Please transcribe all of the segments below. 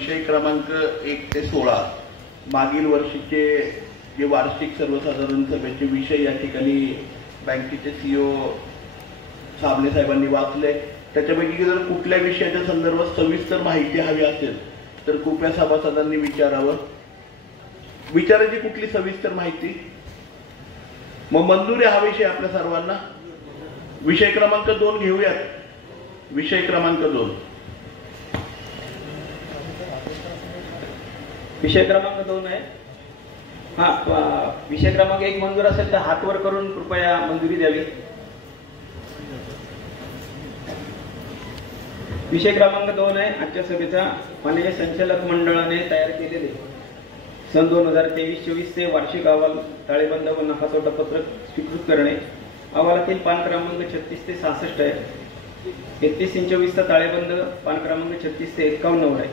विषय क्रमांक 1 ते 16 मागील वर्षीचे जे वार्षिक सर्वसाधारण सभेचे विषय या ठिकाणी बँकेचे सीईओ साबणे साहेबांनी वाचले। त्याच्यापैकी जर कुठल्या विषयाच्या संदर्भात सविस्तर माहिती हवी असेल तर कृपया सभासदांनी विचारावं। विचारायची कुठली सविस्तर माहिती? मग मंजुरी हा विषय आपल्या सर्वांना। विषय क्रमांक 2 घेऊयात। विषय क्रमांक 2 विषय क्रमांक 2 आहे। विषय क्रमांक 1 मंजूर असेल तर हात वर करून कृपया मंजुरी द्यावी। विषय क्रमांक 2 आहे आजच्या सभेचा माननीय संचालक मंडळाने तयार केलेले सन 2023-24 चे वार्षिक अहवाल ताळेबंद व नफा तोटा पत्रक स्वीकृत करणे। अहवालातील पान क्रमांक 36 ते 66 आहे। 31/24 चा ताळेबंद पान क्रमांक 36 ते 51 वर आहे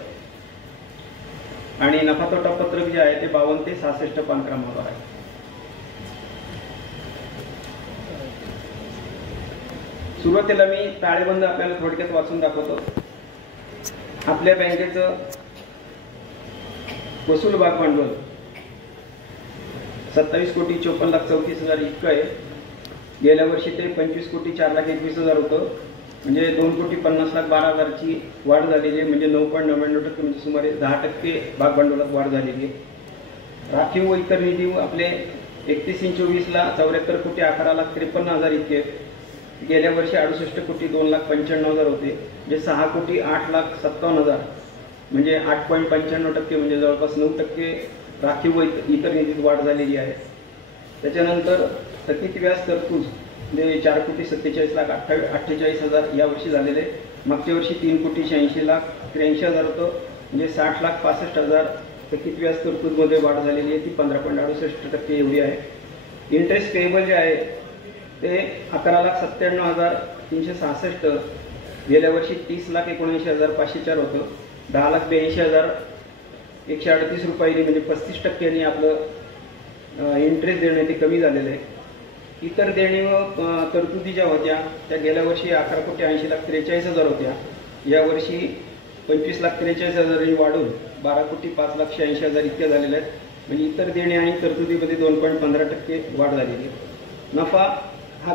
आणि नफा तोटा पत्रक जे आहे ते 52 ते 66 पान क्रमांकावर आहे। सुरुवातीला मी ताळेबंद आपल्याला थोडक्यात वाचून दाखवतो। आपल्या बँकेचं वसूल भाग भांडवल 27,54,34,00,000 इतकं आहे। गेल्या वर्षी ते 25,04,21,000 होतं, म्हणजे 2,50,12,000 ची वाढ झालेली आहे, म्हणजे 9.99% म्हणजे सुमारे 10% भाग भांडवलात वाढ झालेली आहे। राखीव व इतर निधी आपले 31/24 74,11,53,000 इतके, गेल्या वर्षी 68,02,95,000 होते, म्हणजे 6,08,57,000 म्हणजे 8.95% म्हणजे जवळपास 9% राखीव व इतर निधीत वाढ झालेली आहे। त्याच्यानंतर थकीत व्याज तरतूद म्हणजे 4,47,48,000 या वर्षी झालेले। मागच्या वर्षी 3,86,83,000 होतं, म्हणजे 60,65,000 थकीत व्याज तरतूद मध्ये वाढ झालेली आहे, ती 15.68% एवढी आहे। इंटरेस्ट पेएबल जे आहे ते 11,97,366, गेल्या वर्षी 30,79,504 होतं, 10,82,138 रुपयांनी म्हणजे 35% आपलं इंटरेस्ट देणे ते कमी झालेलं आहे। इतर देणी व तरतुदी ज्या होत्या त्या गेल्या वर्षी 11,80,43,000 होत्या, या वर्षी 25,43,000 वाढून 12,05,86,000 इतक्या झालेल्या आहेत, म्हणजे इतर देणी आणि तरतुदीमध्ये 2.15% वाढ झालेली आहे। नफा हा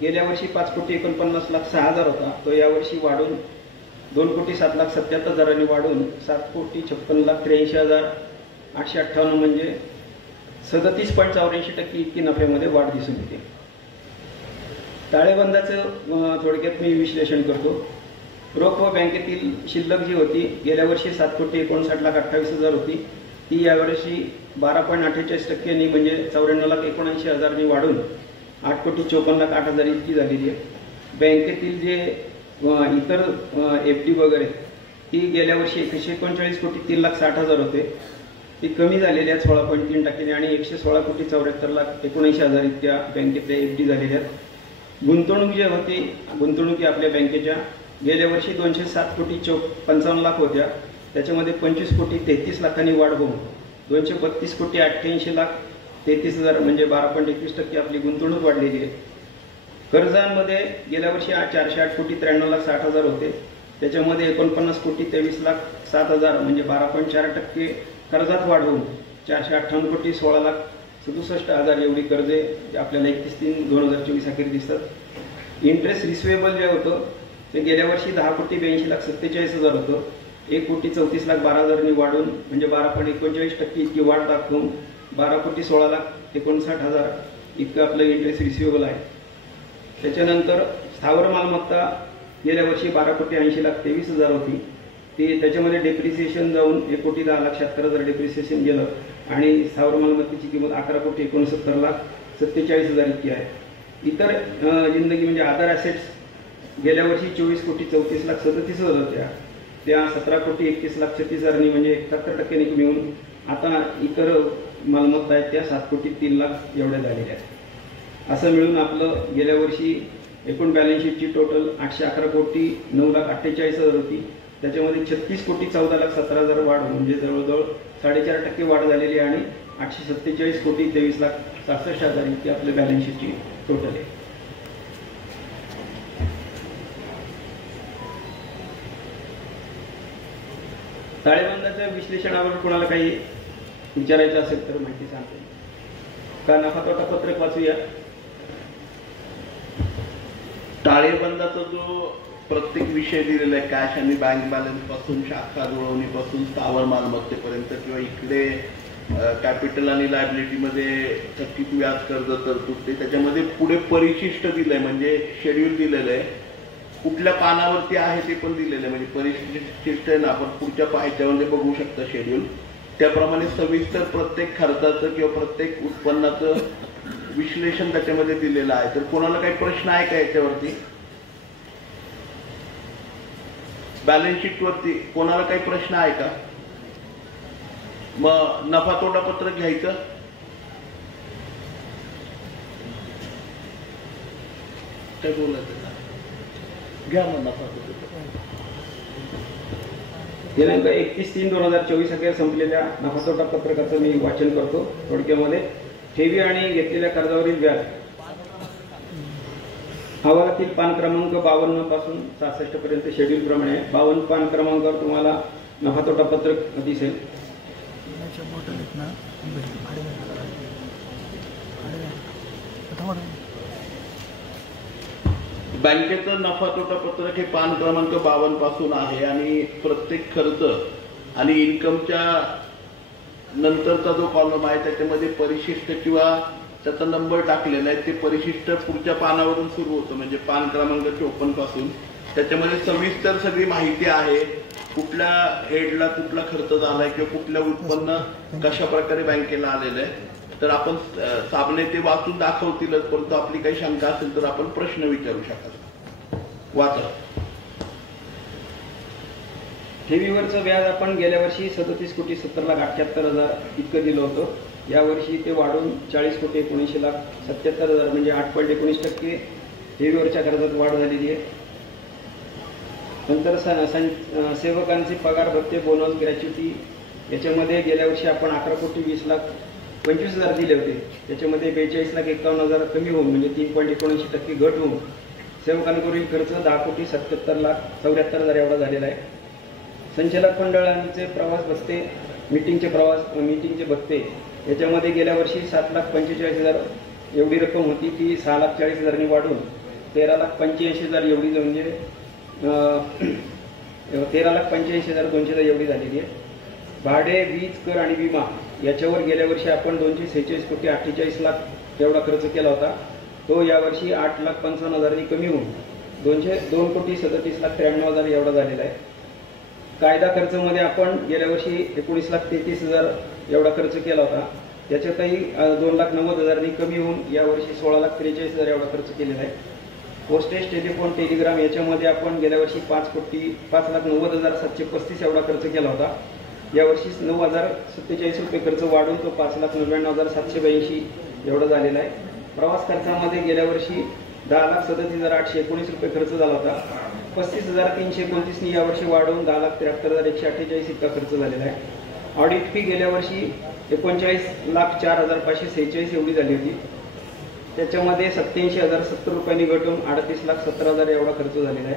गेल्या वर्षी 5,49,06,000 होता, तो यावर्षी वाढून 2,07,77,000 वाढून 7,56,83,858 म्हणजे 37.84% इतकी नफ्यामध्ये वाढ दिसून येते। ताळेबंदाचं थोडक्यात मी विश्लेषण करतो। रोख व बँकेतील शिल्लक जी होती गेल्या वर्षी 7,59,28,000 होती, ती यावर्षी 12.48% म्हणजे 94,79,000 वाढून 8,54,08,000 इतकी झालेली आहे। बँकेतील जे इतर FD वगैरे ती गेल्या वर्षी 139,03,60,000 होते, ती कमी झालेली आहे 16.3% आणि 116,74,79,000 इतक्या बँकेतल्या FD झालेल्या आहेत। गुंतवणूक जे होती, गुंतवणुकी आपल्या बँकेच्या गेल्या वर्षी 207,55,00,000 होत्या, त्याच्यामध्ये 25,33,00,000 वाढ होऊन 232,88,33,000 म्हणजे 12.21% आपली गुंतवणूक वाढलेली आहे। कर्जांमध्ये गेल्या वर्षी 408,93,60,000 होते, त्याच्यामध्ये 49,23,07,000 म्हणजे 12.4% कर्जात वाढ होऊन 458,16,67,000 एवढी कर्जे आपल्याला 31/3/2024 अखेर दिसतात। इंटरेस्ट रिसिवेबल जे होतं ते गेल्या वर्षी 10,82,47,000 होतं, 1,34,12,000 वाढून म्हणजे 12.39% इतकी वाढ दाखवून 12,16,59,000 इतकं आपलं इंटरेस्ट रिसिवेबल आहे। त्याच्यानंतर स्थावर मालमत्ता गेल्या वर्षी 12,80,23,000 होती, ती त्याच्यामध्ये डेप्रिसिएशन जाऊन 1,10,76,000 डेप्रिसिएशन गेलं आणि स्थावर मालमत्तेची किंमत 11,69,47,000 इतकी आहे। इतर जिंदगी म्हणजे अदर ॲसेट्स गेल्या वर्षी 24,34,37,000 होत्या, त्या 17,31,36,000 म्हणजे 71% कमी होऊन आता इतर मालमत्ता आहेत त्या 7,03,00,000 एवढ्या झालेल्या आहेत। असं मिळून आपलं गेल्या वर्षी एकूण बॅलन्स शीटची टोटल 811,09,48,000 होती, त्याच्यामध्ये 36,14,17,000 वाढ म्हणजे जवळजवळ 4.5% वाढ झालेली आहे आणि 847,23,66,000 इतकी आपल्या बॅलन्स शीटची टोटल आहे। ताळेबंदाच्या विश्लेषणावर कोणाला काही विचारायचं असेल तर माहिती सांगते का नफा तोटा पत्रक वाचूया. ताळेबंदाचा जो प्रत्येक विषय दिलेला आहे, कॅश आणि बँक बॅलन्स पासून शाखा जुळवणीपासून स्थावर मालमत्तेपर्यंत किंवा इकडे कॅपिटल आणि लायबिलिटी मध्ये थकीत व्याज कर्ज तरतूद, त्याच्यामध्ये पुढे परिशिष्ट दिलंय म्हणजे शेड्यूल दिलेलं आहे. कुठल्या पानावरती आहे ते पण दिलेलं आहे, म्हणजे परिशिष्ट आहे ना, आपण पुढच्या ह्याच्यामध्ये बघू शकता शेड्यूल. त्याप्रमाणे सविस्तर प्रत्येक खर्चाचं किंवा प्रत्येक उत्पन्नाचं विश्लेषण त्याच्यामध्ये दिलेलं आहे. तर कोणाला काही प्रश्न आहे का याच्यावरती? बॅलन्स शीट वरती कोणाला काही प्रश्न आहे का? मग नफा तोटा पत्रक घ्यायचं. काय बोलायचं घ्या मग नफा तोटा. दिनांक 31/3/2024 अखेर संपलेल्या नफा तोटा पत्रकाचं मी वाचन करतो. थोडक्यामध्ये ठेवी आणि घेतलेल्या कर्जावरील व्याज अहवालातील पान क्रमांक 52 पासून 66 पर्यंत शेड्यूल प्रमाणे 52 पान क्रमांकावर तुम्हाला नफा तोटा पत्रक दिसेल. बँकेचं नफा तोटा पत्रक हे पान क्रमांक 52 पासून आहे आणि प्रत्येक खर्च आणि इन्कमच्या नंतरचा जो कॉलम आहे त्याच्यामध्ये परिशिष्ट किंवा त्याचा नंबर टाकलेला आहे. ते परिशिष्ट पुढच्या पानावरून सुरू होतं, म्हणजे पान क्रमांक 54 पासून. त्याच्यामध्ये सविस्तर सगळी माहिती आहे, कुठल्या हेडला कुठला खर्च झालाय किंवा कुठल्या उत्पन्न कशा प्रकारे बँकेला आलेलं आहे. तर आपण साबणे ते वाचून दाखवतीलच, परंतु आपली काही शंका असेल तर आपण प्रश्न विचारू शकाल. वाचा. ठेवीवरचं व्याज आपण गेल्या वर्षी 37,70,78,000 इतकं दिलं होतं. यावर्षी ते वाढून 40,19,77,000 म्हणजे 8.19% ठेवीवरच्या कर्जात वाढ झालेली आहे. नंतर सेवकांचे पगार भत्ते बोनस ग्रॅच्युटी याच्यामध्ये गेल्या वर्षी आपण 11,20,25,000 दिले होते. त्याच्यामध्ये 42,51,000 कमी होऊन म्हणजे 3.79% घट होऊन सेवकांवरील खर्च 10,77,74,000 एवढा झालेला आहे. संचालक मंडळांचे प्रवास भत्ते मीटिंगचे भत्ते याच्यामध्ये गेल्या वर्षी 7,45,000 एवढी रक्कम होती, ती 6,40,000 वाढून 13,85,000 एवढी म्हणजे 13,85,200 एवढी झालेली आहे. भाडे, वीज, कर आणि विमा याच्यावर गेल्या वर्षी आपण 246,48,00,000 एवढा खर्च केला होता. तो यावर्षी 8,55,000 कमी होऊन 2,37,93,000 एवढा झालेला आहे. कायदा खर्चामध्ये आपण गेल्या वर्षी 19,33,000 एवढा खर्च केला होता. त्याच्यातही 2,90,000 कमी होऊन यावर्षी 16,43,000 एवढा खर्च केलेला आहे. पोस्टेज, टेलिफोन, टेलिग्राम याच्यामध्ये आपण गेल्या वर्षी 5,90,735 एवढा खर्च केला होता. यावर्षी 9,047 रुपये खर्च वाढून तो 5,99,782 एवढा झालेला आहे. प्रवास खर्चामध्ये गेल्या वर्षी 10,37,819 रुपये खर्च झाला होता. 35,329 यावर्षी वाढवून 10,73,148 इतका खर्च झालेला आहे. ऑडिट फी गेल्या वर्षी 39,04,546 एवढी झाली होती. त्याच्यामध्ये 87,070 रुपयांनी घटून 38,70,000 एवढा खर्च झालेला आहे.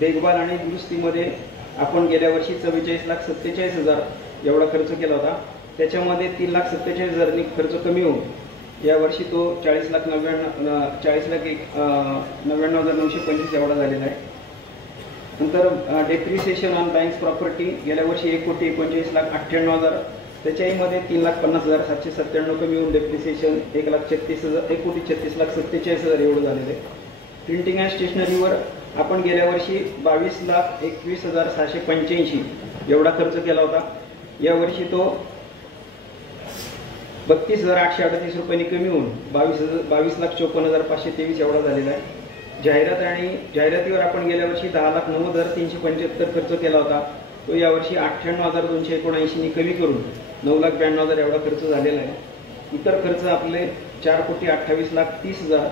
देखभाल आणि दुरुस्तीमध्ये आपण गेल्या वर्षी 44,47,000 एवढा खर्च केला होता. त्याच्यामध्ये 3,47,000 खर्च कमी होऊन यावर्षी तो 40,99,925 एवढा झालेला आहे. नंतर डेप्रिसिएशन ऑन बँक्स प्रॉपर्टी गेल्या वर्षी 1,39,98,000 त्याच्यामध्ये 3,50,797 कमी होऊन डेप्रिसिएशन 1,36,47,000 एवढं झालेलं आहे. प्रिंटिंग अँड स्टेशनरीवर आपण गेल्या वर्षी 22,21,685 एवढा खर्च केला होता. यावर्षी तो 32,838 रुपयांनी कमी होऊन 22,54,523 एवढा झालेला आहे. जाहिरातीवर आपण गेल्या वर्षी 10,90,375 खर्च केला होता. तो यावर्षी 98,279 कमी करून 9,92,000 एवढा खर्च झालेला आहे. इतर खर्च आपले 4,28,30,000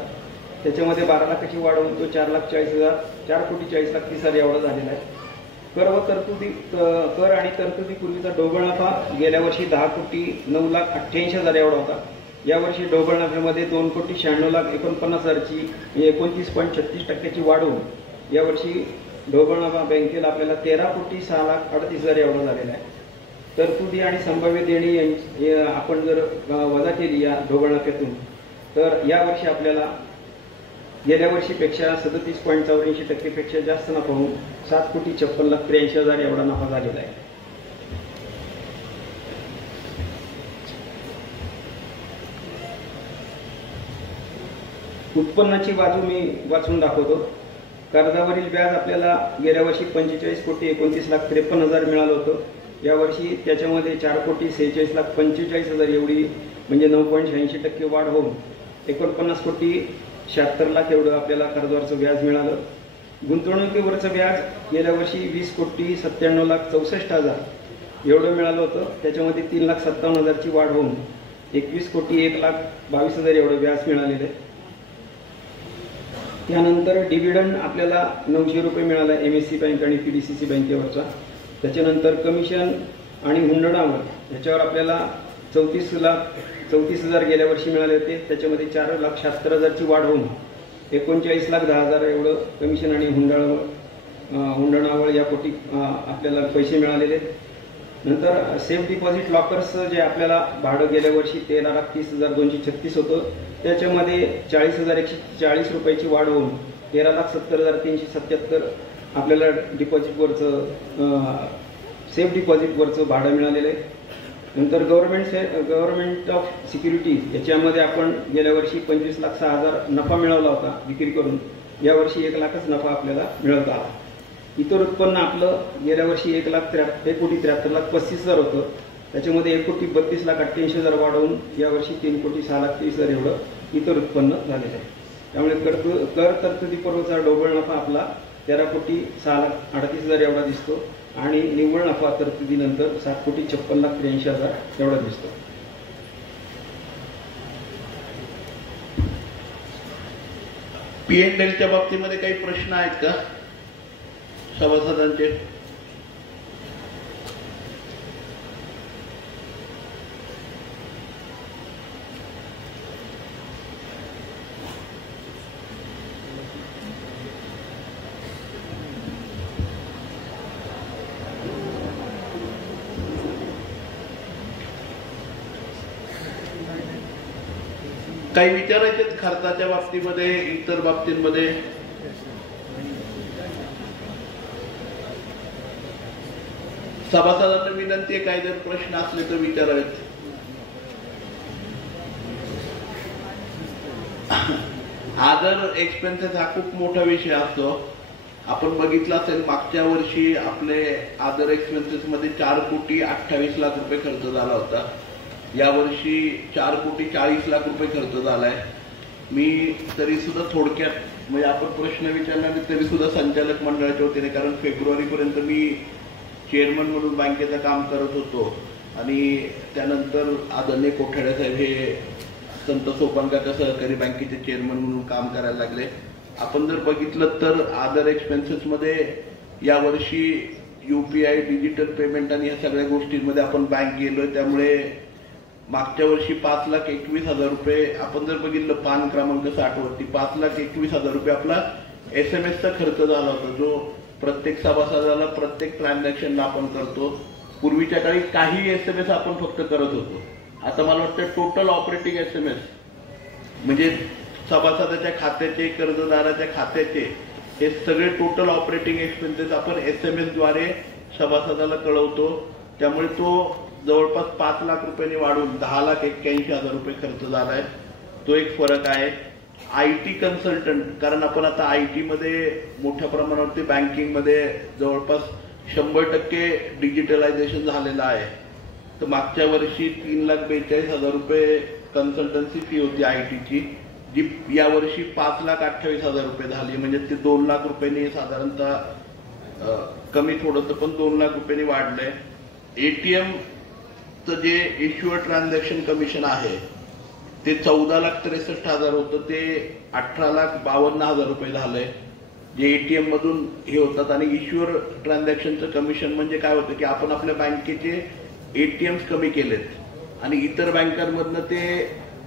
त्याच्यामध्ये 12 लाखाची वाढ होऊन तो 4,40,000 4,40,30,000 एवढा झालेला आहे. कर आणि तरतुदीपूर्वीचा ढोबळ नफा गेल्या वर्षी 10,09,88,000 एवढा होता. यावर्षी ढोबळ नफ्यामध्ये 2,96,49,000 ची 29.36% वाढ होऊन यावर्षी ढोबळ नफा बँकेला आपल्याला 13,06,38,000 एवढा झालेला आहे. तरतुदी आणि संभाव्य देणी आपण जर वजा केली या ढोबळ नफ्यातून, तर यावर्षी आपल्याला गेल्या वर्षीपेक्षा 37.84% जास्त नफा होऊन 7,56,83,000 एवढा नफा झालेला आहे. उत्पन्नाची बाजू मी वाचून दाखवतो. कर्जावरील व्याज आपल्याला गेल्या वर्षी 45,29,53,000 मिळालं होतं. यावर्षी त्याच्यामध्ये 4,46,45,000 एवढी म्हणजे 9.86% वाढ होऊन 49,76,00,000 एवढं आपल्याला कर्जावरचं व्याज मिळालं. गुंतवणुकीवरचं व्याज गेल्या वर्षी 20,97,64,00,000 एवढं मिळालं होतं. त्याच्यामध्ये 3,57,000ची वाढ होऊन 21,01,22,000 एवढं व्याज मिळालेलं आहे. त्यानंतर डिव्हिडंड आपल्याला 900 रुपये मिळाला MSC बँक आणि PDCC बँकेवरचा. त्याच्यानंतर कमिशन आणि हुंडडावर ह्याच्यावर आपल्याला 34,00,000 गेल्या वर्षी मिळाले होते. त्याच्यामध्ये 4,76,000ची वाढ होऊन 39,10,000 एवढं कमिशन आणि हुंडडावर या कोटी आपल्याला पैसे मिळालेले. नंतर सेफ डिपॉझिट लॉकर्स जे आपल्याला भाडं गेल्या वर्षी 13,30,236 होतं, त्याच्यामध्ये 40,140 रुपयाची वाढ होऊन 13,70,377 आपल्याला डिपॉझिटवरचं सेफ डिपॉझिटवरचं भाडं मिळालेलं आहे. नंतर गव्हर्नमेंट ऑफ सिक्युरिटीज याच्यामध्ये आपण गेल्या वर्षी 25,06,000 नफा मिळवला होता विक्री करून. यावर्षी 1,00,000च नफा आपल्याला मिळवता आला. इतर उत्पन्न आपलं गेल्या वर्षी 1,73,35,35,000 होतं. त्याच्यामध्ये 1,32,88,000 वाढवून यावर्षी 3,06,23,000 एवढं इतर उत्पन्न झालेलं आहे. त्यामुळे कर तरतुदीपूर्वचा ढोबळ नफा आपला 13,06,38,000 एवढा दिसतो आणि निव्वळ नफा तरतुदीनंतर 7,56,83,000 एवढा दिसतो. P&Lच्या बाबतीमध्ये काही प्रश्न आहेत का सभासदांचे? काही विचारायचे खर्चाच्या बाबतीमध्ये, इतर बाबतींमध्ये? सभासदांना विनंती आहे, काही जर प्रश्न असले तर विचारावेत. अदर एक्सपेन्सेस हा खूप मोठा विषय असतो. आपण बघितलं असेल मागच्या वर्षी आपले अदर एक्सपेन्सेस मध्ये 4,28,00,000 रुपये खर्च झाला होता. यावर्षी 4,40,00,000 रुपये खर्च झालाय. मी तरी सुद्धा थोडक्यात म्हणजे आपण प्रश्न विचारल्याने तरी सुद्धा संचालक मंडळाच्या वतीने, कारण फेब्रुवारीपर्यंत मी चेअरमन म्हणून बँकेचं काम करत होतो आणि त्यानंतर आदरणीय कोठाडे साहेब हे संत सोपानकाका सहकारी बँकेचे चेअरमन म्हणून काम करायला लागले. आपण जर बघितलं तर अदर एक्सपेन्सेस मध्ये यावर्षी UPI डिजिटल पेमेंट आणि या सगळ्या गोष्टींमध्ये आपण बँक गेलोय. त्यामुळे मागच्या वर्षी 5,21,000 रुपये आपण जर बघितलं पान क्रमांक 60 वरती 5,21,000 रुपये आपला SMS चा खर्च झाला होता, जो प्रत्येक सभासदाला प्रत्येक ट्रान्झॅक्शनला आपण करतो. पूर्वीच्या काळी काही SMS आपण फक्त करत होतो. आता मला वाटतं टोटल ऑपरेटिंग SMS म्हणजे सभासदाच्या खात्याचे, कर्जदाराच्या खात्याचे हे सगळे टोटल ऑपरेटिंग एक्सपेन्सेस आपण SMS द्वारे सभासदाला कळवतो. त्यामुळे तो जवळपास 5,00,000 रुपयांनी वाढून 10,81,000 रुपये खर्च झालाय. तो एक फरक आहे. IT कन्सल्टंट, कारण आपण आता IT मध्ये मोठ्या प्रमाणावरती बँकिंगमध्ये जवळपास 100% डिजिटलायझेशन झालेलं आहे. तर मागच्या वर्षी 3,42,000 रुपये कन्सल्टन्सी फी होती ITची, जी यावर्षी 5,28,000 रुपये झाली. म्हणजे ते 2,00,000 रुपयांनी साधारणतः कमी थोडंसं पण 2,00,000 रुपयांनी वाढलंय. ATM चं जे इश्युअर ट्रान्झॅक्शन कमिशन आहे ते 14,63,000 होतं, ते 18,52,000 रुपये झालंय. जे ATM मधून हे होतात. आणि इश्युअर ट्रान्झॅक्शनचं कमिशन म्हणजे काय होतं की आपण आपल्या बँकेचे ATMs कमी केलेत आणि इतर बँकांमधनं ते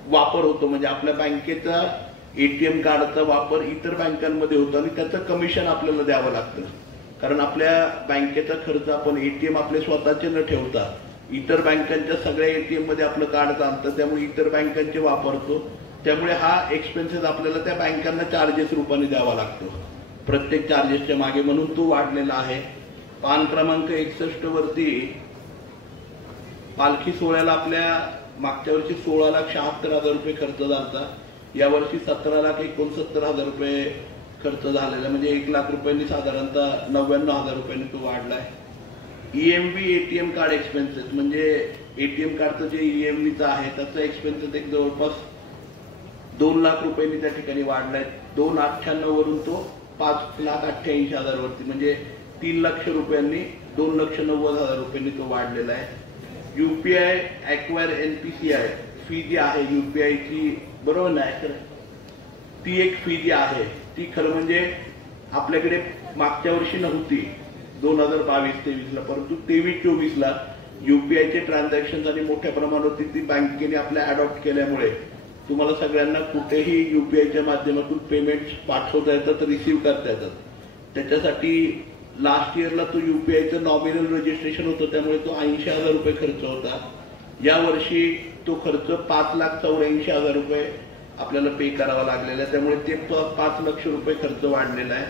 वापर होतो. म्हणजे आपल्या बँकेचा ATM कार्डचा वापर इतर बँकांमध्ये होतो आणि त्याचं कमिशन आपल्याला द्यावं लागतं. कारण आपल्या बँकेचा खर्च आपण एटीएम आपले स्वतःचे न ठेवता इतर बँकांच्या सगळ्या एटीएम मध्ये आपलं कार्ड चालतं, त्यामुळे इतर बँकांचे वापरतो. त्यामुळे हा एक्सपेन्सेस आपल्याला त्या बँकांना चार्जेस रूपाने द्यावा लागतो प्रत्येक चार्जेसच्या मागे, म्हणून तो वाढलेला आहे. पान क्रमांक 61 वरती पालखी सोहळ्याला आपल्या मागच्या वर्षी 16,76,000 रुपये खर्च झाला, यावर्षी 17,69,000 रुपये खर्च झालेला, म्हणजे 1,00,000 रुपयांनी साधारणतः 99,000 रुपयांनी तो वाढलाय. ईएमव्ही एटीएम कार्ड एक्सपेन्सेस म्हणजे एटीएम कार्डचं जे ईएमव्हीचं आहे त्याचा एक्सपेन्सेस एक जवळपास 2,00,000 रुपयांनी त्या ठिकाणी वाढलाय. 2,98,000 वरून तो 5,88,000 वरती, म्हणजे 3,00,000 रुपयांनी 2,90,000 रुपयांनी तो वाढलेला आहे. युपीआय ॲक्वायर एनपीसीआय फी जी आहे युपीआयची, बरोबर नाही तर ती एक फी जी आहे ती खरं म्हणजे आपल्याकडे मागच्या वर्षी नव्हती 2022-23ला, परंतु 23-24ला युपीआयचे ट्रान्झॅक्शन आणि मोठ्या प्रमाणावरती ती बँकेने आपल्या अडॉप्ट केल्यामुळे तुम्हाला सगळ्यांना कुठेही युपीआयच्या माध्यमातून पेमेंट पाठवता येतात, रिसिव्ह करता येतात. त्याच्यासाठी लास्ट इयरला तो युपीआयचं नॉमिनल रजिस्ट्रेशन होतं, त्यामुळे तो 80,000 रुपये खर्च होता. या वर्षी तो खर्च 5,84,000 रुपये आपल्याला पे करावा लागलेला आहे, त्यामुळे ते 5,00,000 रुपये खर्च वाढलेला आहे.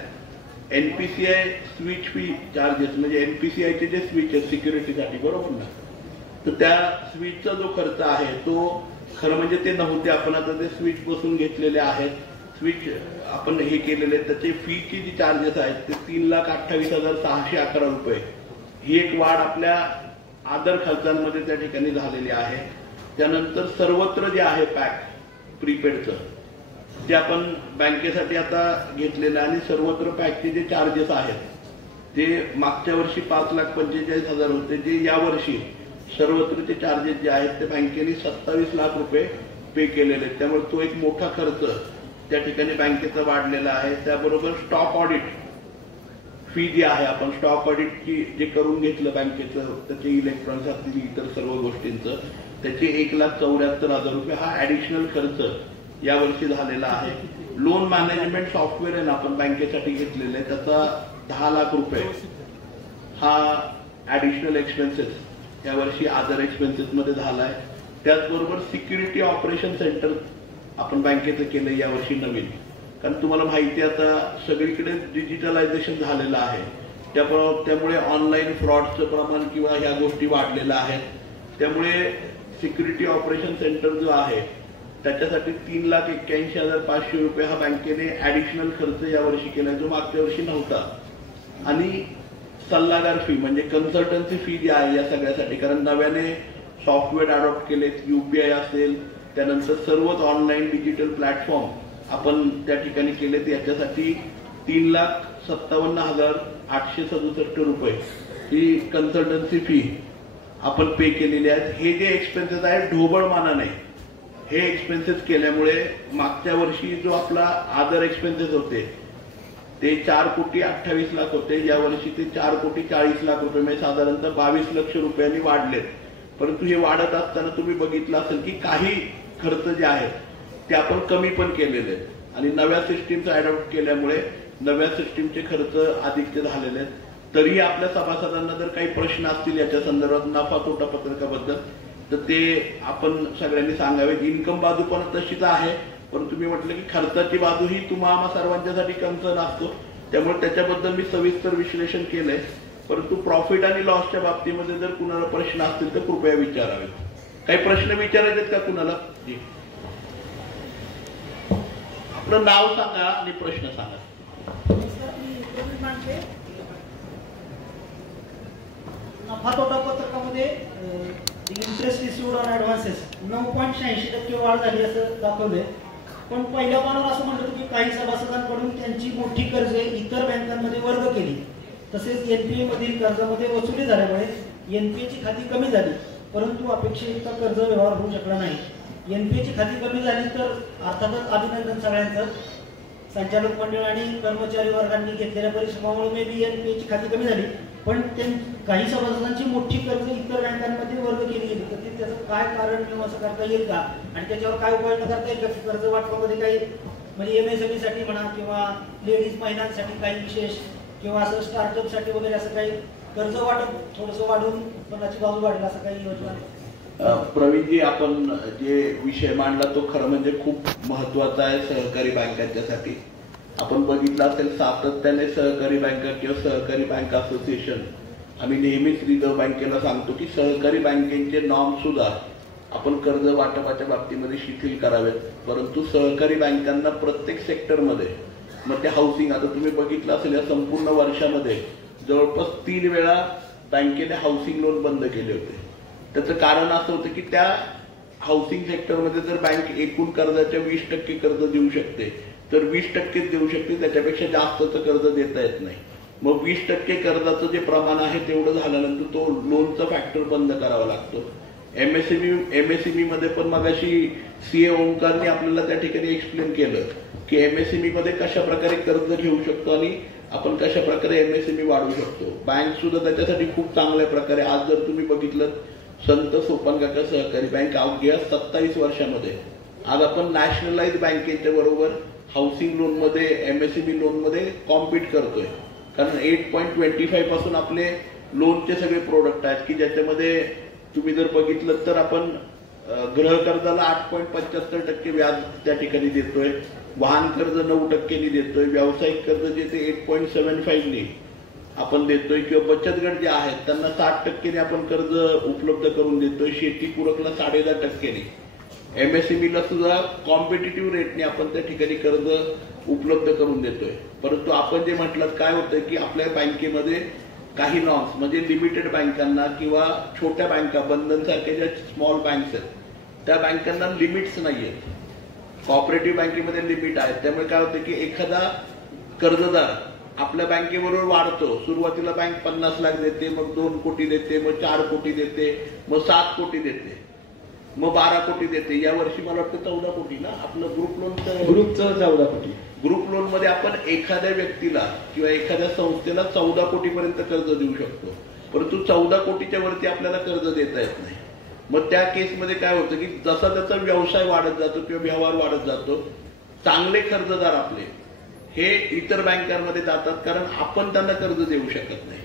एनपीसीआय स्विच फी चार्जेस म्हणजे एनपीसीआयचे जे स्विच आहेत सिक्युरिटीसाठी, बरोबर ना, तर त्या स्विचचा जो खर्च आहे तो खरं म्हणजे ते नव्हते, आपण आता ते स्विच बसून घेतलेले आहेत, स्विच आपण हे केलेले, त्याचे फीची जी चार्जेस आहेत ते 3,28,611 रुपये, ही एक वाढ आपल्या आदर खर्चांमध्ये त्या ठिकाणी झालेली आहे. त्यानंतर सर्वत्र जे आहे पॅक प्रीपेडचं ते आपण बँकेसाठी आता घेतलेलं आणि सर्वत्र पॅकचे जे चार्जेस आहेत ते मागच्या वर्षी 5,45,000 होते, जे यावर्षी सर्वत्रचे चार्जेस जे आहेत ते बँकेने 27,00,000 रुपये पे केलेले आहेत. त्यामुळे तो एक मोठा खर्च त्या ठिकाणी बँकेचा वाढलेला आहे. त्याबरोबर स्टॉक ऑडिट फी जी आहे, आपण स्टॉक ऑडिटची जे करून घेतलं बँकेचं त्याचे इलेक्ट्रॉनिक्स असतील इतर सर्व गोष्टींचं, त्याचे 1,74,000 रुपये हा ऍडिशनल खर्च यावर्षी झालेला आहे. लोन मॅनेजमेंट सॉफ्टवेअर आहे ना आपण बँकेसाठी घेतलेलं आहे, त्याचा 10,00,000 रुपये हा ऍडिशनल एक्सपेन्सेस यावर्षी अदर एक्सपेन्सेस मध्ये झालाय. त्याचबरोबर सिक्युरिटी ऑपरेशन सेंटर आपण बँकेचं केलं यावर्षी नवीन, कारण तुम्हाला माहिती आता सगळीकडे डिजिटलायझेशन झालेलं आहे, त्यामुळे ऑनलाईन फ्रॉडचं प्रमाण किंवा ह्या गोष्टी वाढलेल्या आहेत. त्यामुळे सिक्युरिटी ऑपरेशन सेंटर जो आहे त्याच्यासाठी 3,81,500 रुपये हा बँकेने ऍडिशनल खर्च यावर्षी केला, जो मागच्या वर्षी नव्हता. आणि सल्लागार फी म्हणजे कन्सल्टन्सी फी जी आहे या सगळ्यासाठी, कारण नव्याने सॉफ्टवेअर अडॉप्ट केलेत, युपीआय असेल, त्यानंतर सर्वच ऑनलाईन डिजिटल प्लॅटफॉर्म आपण त्या ठिकाणी केलेत, याच्यासाठी 3,57,867 रुपये ही कन्सल्टन्सी फी आपण पे केलेली आहे. हे जे एक्सपेन्सेस आहेत ढोबळ मानाने हे एक्सपेन्सेस केल्यामुळे मागच्या वर्षी जो आपला अदर एक्सपेन्सेस होते ते 4,28,00,000 होते, या वर्षी ते 4,40,00,000 रुपये म्हणजे साधारणतः 22,00,000 रुपयांनी वाढलेत. परंतु हे वाढत असताना तुम्ही बघितलं असेल की काही खर्च जे आहेत ते आपण कमी पण केलेले आहेत आणि नव्या सिस्टीमचा अडॉप्ट केल्यामुळे नव्या सिस्टीमचे खर्च अधिकचे झालेले आहेत. तरीही आपल्या सभासदांना जर काही प्रश्न असतील याच्या संदर्भात नफा तोटा पत्रकाबद्दल तर ते आपण सगळ्यांनी सांगावेत. इन्कम बाजू पण तशीच आहे, परंतु मी म्हटलं की खर्चाची बाजू ही तुम्हा सर्वांच्यासाठी कन्सर्न असतो, त्यामुळे त्याच्याबद्दल मी सविस्तर विश्लेषण केलंय. परंतु प्रॉफिट आणि लॉसच्या बाबतीमध्ये जर कुणाला प्रश्न असतील तर कृपया विचारावेत. काही प्रश्न विचारायचे का कुणाला? आपलं नाव सांगा आणि प्रश्न सांगा. नफा तोटा पत्रकामध्ये इंटरेस्ट रिसिव्ड ऑन ऍडव्हान्सेस 9.86% वाढ झाली असं दाखवलंय, पण पहिल्या पानावर असं म्हणलं की काही सभासदांकडून त्यांची मोठी कर्जे इतर बँकांमध्ये वर्ग केली, तसेच एनपीए मधील कर्जामध्ये वसुली झाल्यामुळे एनपीएची खाती कमी झाली, परंतु अपेक्षित कर्ज व्यवहार होऊ शकला नाही. एनपीएची खाती कमी झाली तर अर्थातच अभिनंदन सगळ्यांचं. संचालक मंडळ आणि कर्मचारी वर्गांनी घेतलेल्या परिश्रमामुळे मे बी एनपीएची खाती कमी झाली, पण काही सभासदांची मोठी कर्ज इतर बँकांमध्ये वर्ग केली गेली, तर त्याचं काय कारण किंवा असं करता येईल का आणि त्याच्यावर काय उपाययोजना करता येईल का? कर्ज वाटपामध्ये काही म्हणजे एमएसएमई साठी म्हणा किंवा लेडीज महिलांसाठी काही विशेष किंवा असं स्टार्टअपसाठी वगैरे असं काही कर्ज वाटप थोडंसं वाढवून उत्पन्नाची बाजू वाढेल असं काही योजना आहे? प्रवीणजी, आपण जे विषय मांडला तो खरं म्हणजे खूप महत्वाचा आहे सहकारी बँकांच्यासाठी. आपण बघितलं असेल सातत्याने सहकारी बँका किंवा सहकारी बँक असोसिएशन आम्ही नेहमीच रिझर्व्ह बँकेला सांगतो की सहकारी बँकेचे नॉर्म सुद्धा आपण कर्ज वाटपाच्या बाबतीमध्ये शिथिल करावेत. परंतु सहकारी बँकांना प्रत्येक सेक्टरमध्ये, मग ते हाऊसिंग, आता तुम्ही बघितलं असेल या संपूर्ण वर्षामध्ये जवळपास 3 वेळा बँकेने हाऊसिंग लोन बंद केले होते. त्याचं कारण असं होतं की त्या हाऊसिंग सेक्टरमध्ये जर बँक एकूण कर्जाच्या 20% कर्ज देऊ शकते तर 20% देऊ शकते, त्याच्यापेक्षा जास्तचं कर्ज देता येत नाही. मग 20% कर्जाचं जे प्रमाण आहे तेवढं झाल्यानंतर तो लोनचा फॅक्टर बंद करावा लागतो. एमएसएमई मध्ये पण मगाशी सीए ओंकारने आपल्याला त्या ठिकाणी एक्सप्लेन केलं की एमएसएमई मध्ये कशा प्रकारे कर्ज घेऊ शकतो आणि आपण कशा प्रकारे एमएसएमई वाढवू शकतो. बँक सुद्धा त्याच्यासाठी खूप चांगल्या प्रकारे, आज जर तुम्ही बघितलं संत सोपान काका सहकारी बँक अवघ्या 27 वर्षामध्ये आज आपण नॅशनलाइज बँकेच्या बरोबर हाऊसिंग लोन मध्ये, एमएसएमई लोन मध्ये कॉम्पिट करतोय. कारण 8.25 पासून आपले लोनचे सगळे प्रोडक्ट आहेत की ज्याच्यामध्ये तुम्ही जर बघितलं तर आपण गृह कर्जाला 8.75% व्याज त्या ठिकाणी देतोय, वाहन कर्ज 9% देतोय, व्यावसायिक कर्ज जे ते 8.75 आपण देतोय, किंवा बचत गट जे आहेत त्यांना 60% आपण कर्ज उपलब्ध करून देतोय, शेती पूरकला 10.5%. एमएसएमईला सुद्धा कॉम्पिटिटिव्ह रेटने आपण त्या ठिकाणी कर्ज उपलब्ध करून देतोय. परंतु आपण जे म्हटलं काय होतं की आपल्या बँकेमध्ये काही नॉर्म्स म्हणजे लिमिटेड बँकांना किंवा छोट्या बँका, बंधन सारख्या ज्या स्मॉल बँक्स आहेत त्या बँकांना लिमिट्स नाहीयेत. कॉपरेटिव्ह बँकेमध्ये लिमिट आहेत. त्यामुळे काय होतं की एखादा कर्जदार आपल्या बँकेबरोबर वाढतो. सुरुवातीला बँक 50 लाख देते, मग 2 कोटी देते, मग 4 कोटी देते, मग 7 कोटी देते, मग 12 कोटी देते. या वर्षी मला वाटतं 14 कोटी ना आपलं ग्रुपचं 14 कोटी. ग्रुप लोन मध्ये आपण एखाद्या व्यक्तीला किंवा एखाद्या संस्थेला 14 कोटीपर्यंत कर्ज देऊ शकतो. परंतु 14 कोटीच्या वरती आपल्याला कर्ज देता येत नाही. मग त्या केसमध्ये काय होतं की जसा त्याचा व्यवसाय वाढत जातो किंवा व्यवहार वाढत जातो, चांगले कर्जदार आपले हे इतर बँकांमध्ये जातात, कारण आपण त्यांना कर्ज देऊ शकत नाही.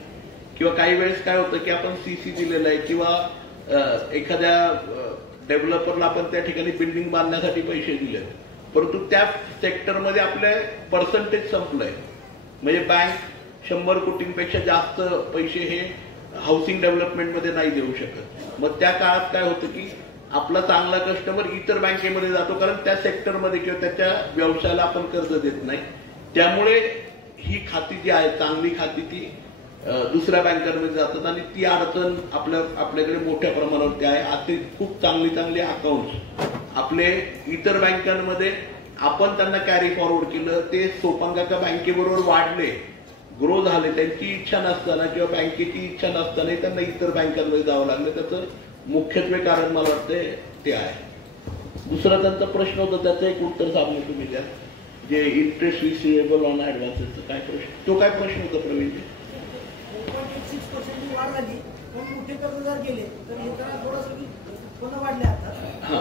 किंवा काही वेळेस काय होतं की आपण सीसी दिलेलं आहे किंवा एखाद्या डेव्हलपरला आपण त्या ठिकाणी बिल्डिंग बांधण्यासाठी पैसे दिले, परंतु त्या सेक्टरमध्ये आपले पर्सेंटेज संपलंय. म्हणजे बँक 100 कोटींपेक्षा जास्त पैसे हे हाऊसिंग डेव्हलपमेंटमध्ये नाही देऊ शकत. मग त्या काळात काय होतं की आपला चांगला कस्टमर इतर बँकेमध्ये जातो, कारण त्या सेक्टरमध्ये किंवा त्याच्या व्यवसायाला आपण कर्ज देत नाही. त्यामुळे ही खाती जी आहेत चांगली खाती ती दुसऱ्या बँकांमध्ये जातात आणि ती अडचण आपल्याकडे मोठ्या प्रमाणावरती आहे. आता खूप चांगली अकाउंट्स आपले इतर बँकांमध्ये आपण त्यांना कॅरी फॉरवर्ड केलं, ते सोपान काका बँकेबरोबर वाढले, ग्रो झाले. त्यांची इच्छा नसताना किंवा बँकेची इच्छा नसताना त्यांना इतर बँकांमध्ये जावं लागलं. त्याचं मुख्यत्वे कारण मला वाटतंय ते आहे. दुसरा त्यांचा प्रश्न होता, त्याचं एक उत्तर सामने तुम्ही द्या, जे इंटरेस्ट रिसिवेबल ऑन ऍडव्हान्सेसचं काय प्रश्न, तो काय प्रश्न होता प्रवीणजी? 4.6% वाढ झाली, पण मोठे कर्जदार गेले तर हे जरा थोडंसं पुन्हा वाढले आता. हा,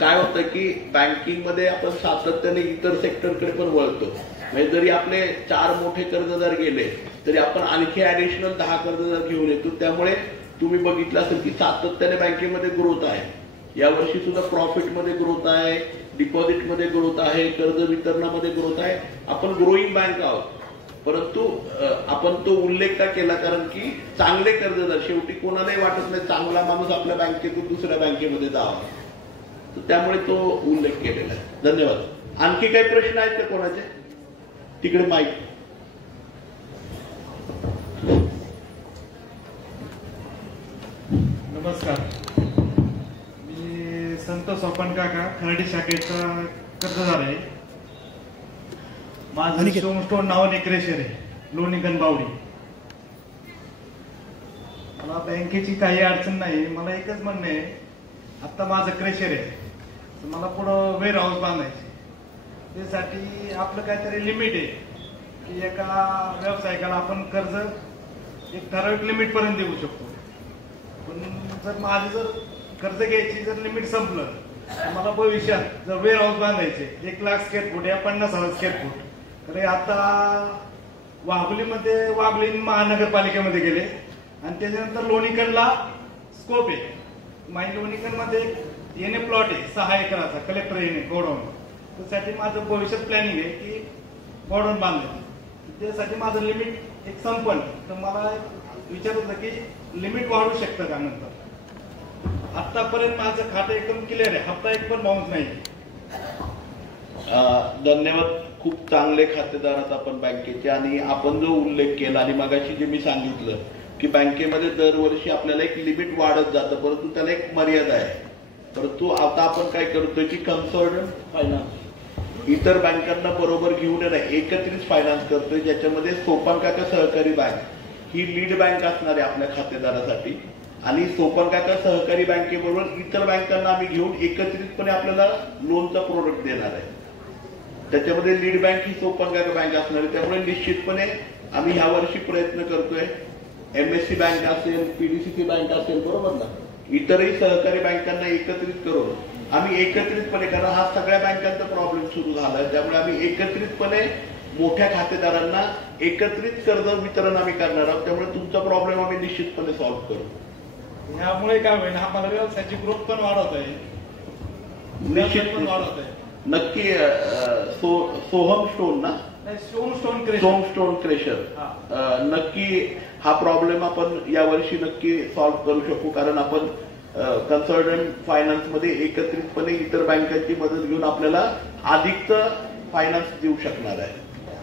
काय होतं की बँकिंग मध्ये आपण सातत्याने इतर सेक्टरकडे पण वळतो. म्हणजे जरी आपले 4 मोठे कर्जदार गेले तरी आपण आणखी ऍडिशनल 10 कर्जदार घेऊन येतो. त्यामुळे तुम्ही बघितलं असेल की सातत्याने बँकेमध्ये ग्रोथ आहे. यावर्षी सुद्धा प्रॉफिटमध्ये ग्रोथ आहे, डिपॉझिटमध्ये ग्रोथ आहे, कर्ज वितरणामध्ये ग्रोथ आहे. आपण ग्रोईंग बँक आहोत. परंतु आपण तो उल्लेख का केला, कारण की चांगले कर्जदार, शेवटी कोणालाही वाटत नाही चांगला माणूस आपल्या बँकेतून दुसऱ्या बँकेमध्ये जावा, तर त्यामुळे तो उल्लेख केलेला आहे. धन्यवाद. आणखी काही प्रश्न आहेत का कोणाचे? तिकडे माईक. नमस्कार, मी संत सोपान काका खराडी शाखेचा कर्जदार आहे. माझं स्टोन नावाने क्रेशर आहे, लोणी गणबावडी. मला बँकेची काही अडचण नाही. मला एकच म्हणणं आहे, आता माझं क्रेशर आहे तर मला पुढं वेअर हाऊस बांधायचे. त्यासाठी आपलं काहीतरी लिमिट आहे की एका व्यावसायिकाला आपण कर्ज एक ठराविक लिमिट पर्यंत देऊ शकतो. पण जर माझं जर कर्ज घ्यायची जर लिमिट संपलं तर मला भविष्यात जर वेअर हाऊस बांधायचे 1 लाख स्क्वेअर फूट या 50,000 स्क्वेअर फूट, तर आता वाघोलीमध्ये वाघोली महानगरपालिकेमध्ये गेले आणि त्याच्यानंतर लोणीकडला स्कोप आहे. लोणीकडमध्ये येणे प्लॉट आहे 6 एकराचा कलेक्टर येणे गोडाऊन. त्यासाठी माझं भविष्यात प्लॅनिंग आहे की गोडाऊन बांधायचं. त्यासाठी माझं लिमिट एक संपन्न. तर मला विचार होता की लिमिट वाढू शकतं का नंतर. आतापर्यंत माझं खातं एकदम क्लिअर आहे, हप्ता एक पण बाउन्स नाही. धन्यवाद. खूप चांगले खातेदार आहात आपण बँकेचे. आणि आपण जो उल्लेख केला आणि मगाशी जे मी सांगितलं की बँकेमध्ये दरवर्षी आपल्याला एक लिमिट वाढत जातं, परंतु त्याला एक मर्यादा आहे. परंतु आता आपण काय करतोय की कन्सर्टंट फायनान्स इतर बँकांना बरोबर घेऊन एकत्रित फायनान्स करतोय, ज्याच्यामध्ये सोपान काका सहकारी बँक ही लीड बँक असणार आहे आपल्या खातेदारासाठी. आणि सोपान काका सहकारी बँकेबरोबर इतर बँकांना आम्ही घेऊन एकत्रितपणे आपल्याला लोनचा प्रोडक्ट देणार आहे. त्याच्यामध्ये लीड बँक ही सोपान काका बँक असणार आहे. त्यामुळे निश्चितपणे आम्ही ह्या वर्षी प्रयत्न करतोय. MSC बँक असेल, PDCC बँक असेल, बरोबर ना, इतरही सहकारी बँकांना एकत्रित करून आम्ही एकत्रितपणे, कारण हा सगळ्या बँकांचा प्रॉब्लेम सुरू झाला, त्यामुळे आम्ही एकत्रितपणे मोठ्या खातेदारांना एकत्रित कर्ज वितरण आम्ही करणार आहोत. त्यामुळे तुमचा प्रॉब्लेम आम्ही निश्चितपणे सॉल्व्ह करू. यामुळे काय होईल, आम्हाला व्यवसायाची ग्रोथ पण वाढवत आहे, निश्चित पण वाढवत आहे. नक्की. सोहम स्टोन ना, स्टोन क्रेशर नक्की हा प्रॉब्लेम आपण यावर्षी नक्की सॉल्व्ह करू शकू. कारण आपण कन्सल्टंट फायनान्स मध्ये एकत्रितपणे इतर बँकांची मदत घेऊन आपल्याला अधिकचं फायनान्स देऊ शकणार आहे.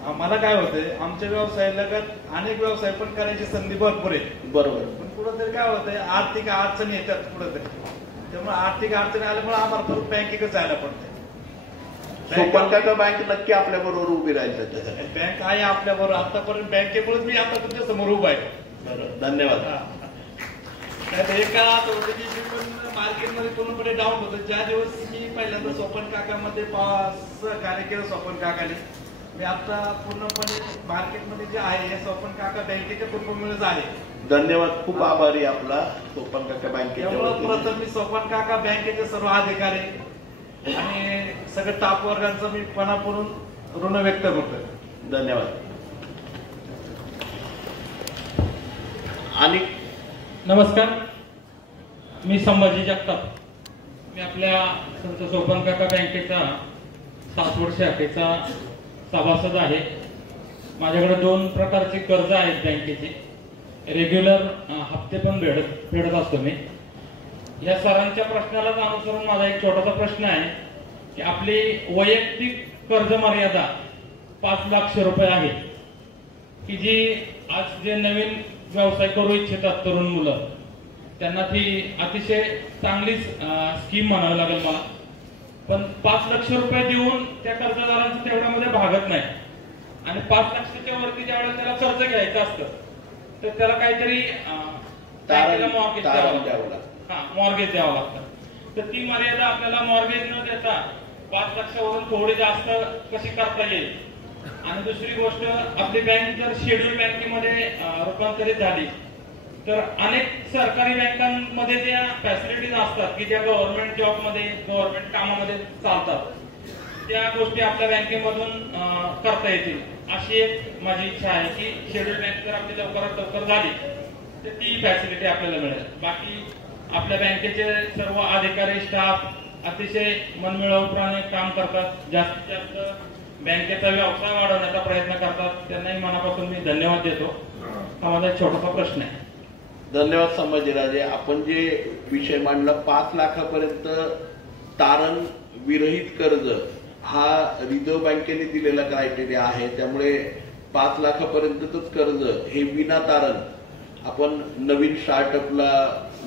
आम्हाला काय होतंय, आमच्या व्यवसायालगत अनेक व्यवसाय पण करायची संधी भरपूर आहे. बरोबर. पण कुठंतरी काय होतंय, आर्थिक अडचणी येतात कुठंतरी. त्यामुळे आर्थिक अडचणी आल्यामुळे आम्हाला परत बँकेकडे जायला पडते. सोपान काका बँक नक्की आपल्या बरोबर उभी राहील त्याच्यासाठी. बँक आहे आपल्या बरोबर. आतापर्यंत बँकेमुळेच मी आता तुमच्या समोर उभा आहे. बरोबर. धन्यवाद. हे काळ असं होतं की मी पण मार्केटमध्ये पूर्णपणे डाऊन होतो. ज्या दिवस मी पहिल्यांदा सोपान काकामध्ये सहकार्य केलं सोपान काकाने, मी आता पूर्णपणे मार्केटमध्ये जे आहे हे सोपान काका बँकेच्या परफॉर्मन्स आहे. धन्यवाद. खूप आभारी आपला सोपान काका बँकेच्या. प्रथम मी सोपान काका बँकेचे सर्व अधिकारी आणि सगळं टाप वर्गांचं मी मनापासून ऋण व्यक्त करतो. धन्यवाद. आणि नमस्कार, मी संभाजी जगताप. मी आपल्या संत सोपान काका बँकेचा सासवड शाखेचा सभासद आहे. माझ्याकडे 2 प्रकारचे कर्ज आहेत बँकेचे. रेग्युलर हप्ते पण फेडत असतो मी. या सरांच्या प्रश्नालाच अनुसरून माझा एक छोटासा प्रश्न आहे की आपली वैयक्तिक कर्ज मर्यादा 5 लाख रुपये आहे, की जी आज जे नवीन व्यवसाय करू इच्छितात तरुण मुलं, त्यांना ती अतिशय चांगली स्कीम म्हणावी लागेल मला. पण 5 लाख रुपये देऊन त्या कर्जदारांचं तेवढ्यामध्ये भागत नाही. आणि 5 लाखाच्या वरती ज्यावेळेला त्याला कर्ज घ्यायचं असतं तर त्याला काहीतरी मॉर्गेज द्यावं लागतं. तर ती मर्यादा आपल्याला मॉर्गेज न देता 5 लाखावरून थोडी जास्त कशी करता येईल. आणि दुसरी गोष्ट, आपली बँक जर शेड्यूल बँकेमध्ये रूपांतरित झाली तर अनेक सरकारी बँकांमध्ये ज्या फॅसिलिटीज असतात की ज्या गव्हर्नमेंट जॉबमध्ये, गव्हर्नमेंट कामामध्ये चालतात, त्या गोष्टी आपल्या बँकेमधून करता येतील अशी एक माझी इच्छा आहे की शेड्यूल बँक जर आपली लवकरात लवकर झाली तर ती फॅसिलिटी आपल्याला मिळेल. बाकी आपल्या बँकेचे सर्व अधिकारी, स्टाफ अतिशय मनमिळाऊपणाने काम करतात. जास्तीत जास्त बँकेचा व्यवसाय वाढवण्याचा प्रयत्न करतात. त्यांनाही मनापासून मी धन्यवाद देतो. हा माझा एक छोटासा प्रश्न आहे. धन्यवाद संभाजीराजे. आपण जे विषय मांडला 5 लाखापर्यंत तारण विरहित कर्ज हा रिझर्व्ह बँकेने दिलेला क्रायटेरिया आहे. त्यामुळे 5 लाखापर्यंतच कर्ज हे विना तारण आपण नवीन स्टार्टअपला,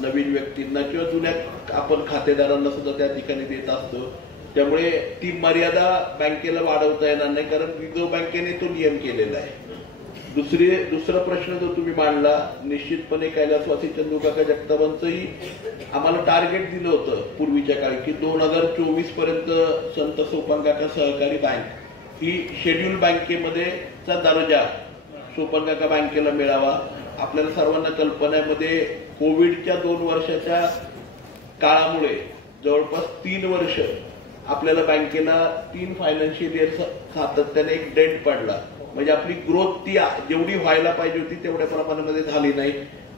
नवीन व्यक्तींना किंवा जुन्या आपण खातेदारांना सुद्धा त्या ठिकाणी देत असतो. त्यामुळे ती मर्यादा बँकेला वाढवता येणार नाही, कारण रिझर्व्ह बँकेने तो नियम केलेला आहे. दुसरा प्रश्न जो तुम्ही मांडला, निश्चितपणे कैलासवासी चंदूकाका जगतापांचंही आम्हाला टार्गेट दिलं होतं पूर्वीच्या काळी की 2024 पर्यंत संत सोपान काका सहकारी बँक ही शेड्यूल बँकेमध्ये चा दर्जा सोपान काका बँकेला मिळावा. आपल्याला सर्वांना कल्पनेमध्ये कोविडच्या 2 वर्षाच्या काळामुळे जवळपास 3 वर्ष आपल्याला बँकेला 3 फायनान्शियल इयर सातत्याने एक डेट पडला. म्हणजे आपली ग्रोथ ती जेवढी व्हायला पाहिजे होती तेवढ्या प्रमाणामध्ये झाली नाही.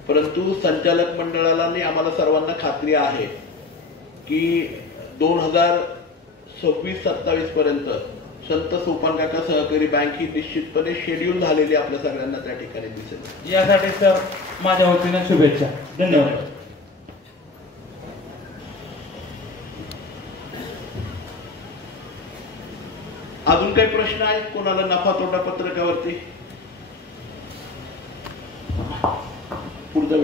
परंतु संचालक मंडळाला आणि आम्हाला सर्वांना खात्री आहे की 2026-27 पर्यंत संत सोपान काका सहकारी बँक ही निश्चितपणे शेड्यूल झालेली आपल्या सगळ्यांना त्या ठिकाणी दिसेल. यासाठी सर माझ्या वतीने शुभेच्छा. धन्यवाद. अजून काही प्रश्न आहेत कोणाला नफा तोटा पत्रकावरती? पुढचा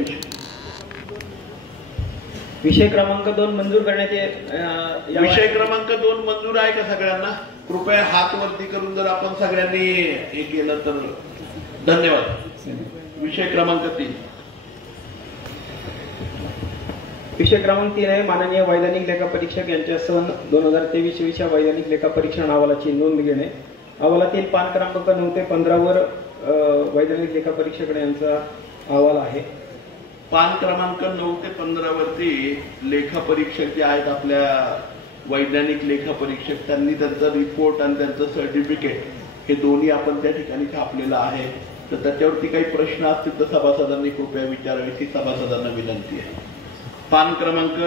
विषय क्रमांक 2 मंजूर करण्यात विषय क्रमांक 2 मंजूर आहे का सगळ्यांना? कृपया हात वरती करून जर आपण सगळ्यांनी हे केलं तर धन्यवाद. विषय क्रमांक 3. विषय क्रमांक 3 आहे माननीय वैधानिक लेखा परीक्षक यांच्या सन 2023-24 या वैधानिक लेखा परीक्षण अहवालाची नोंद घेणे. अहवालातील पान क्रमांक 9 ते 15 वर वैधानिक लेखा परीक्षक यांचा अहवाल आहे. पान क्रमांक 9 ते 15 वरती लेखा परीक्षक जे आहेत आपल्या वैज्ञानिक लेखा परीक्षक त्यांनी त्यांचा रिपोर्ट आणि त्यांचं सर्टिफिकेट हे दोन्ही आपण त्या ठिकाणी छापलेलं आहे. तर त्याच्यावरती काही प्रश्न असतील तर सभासदांनी कृपया विचारावे ही सभासदांना विनंती आहे. पान क्रमांक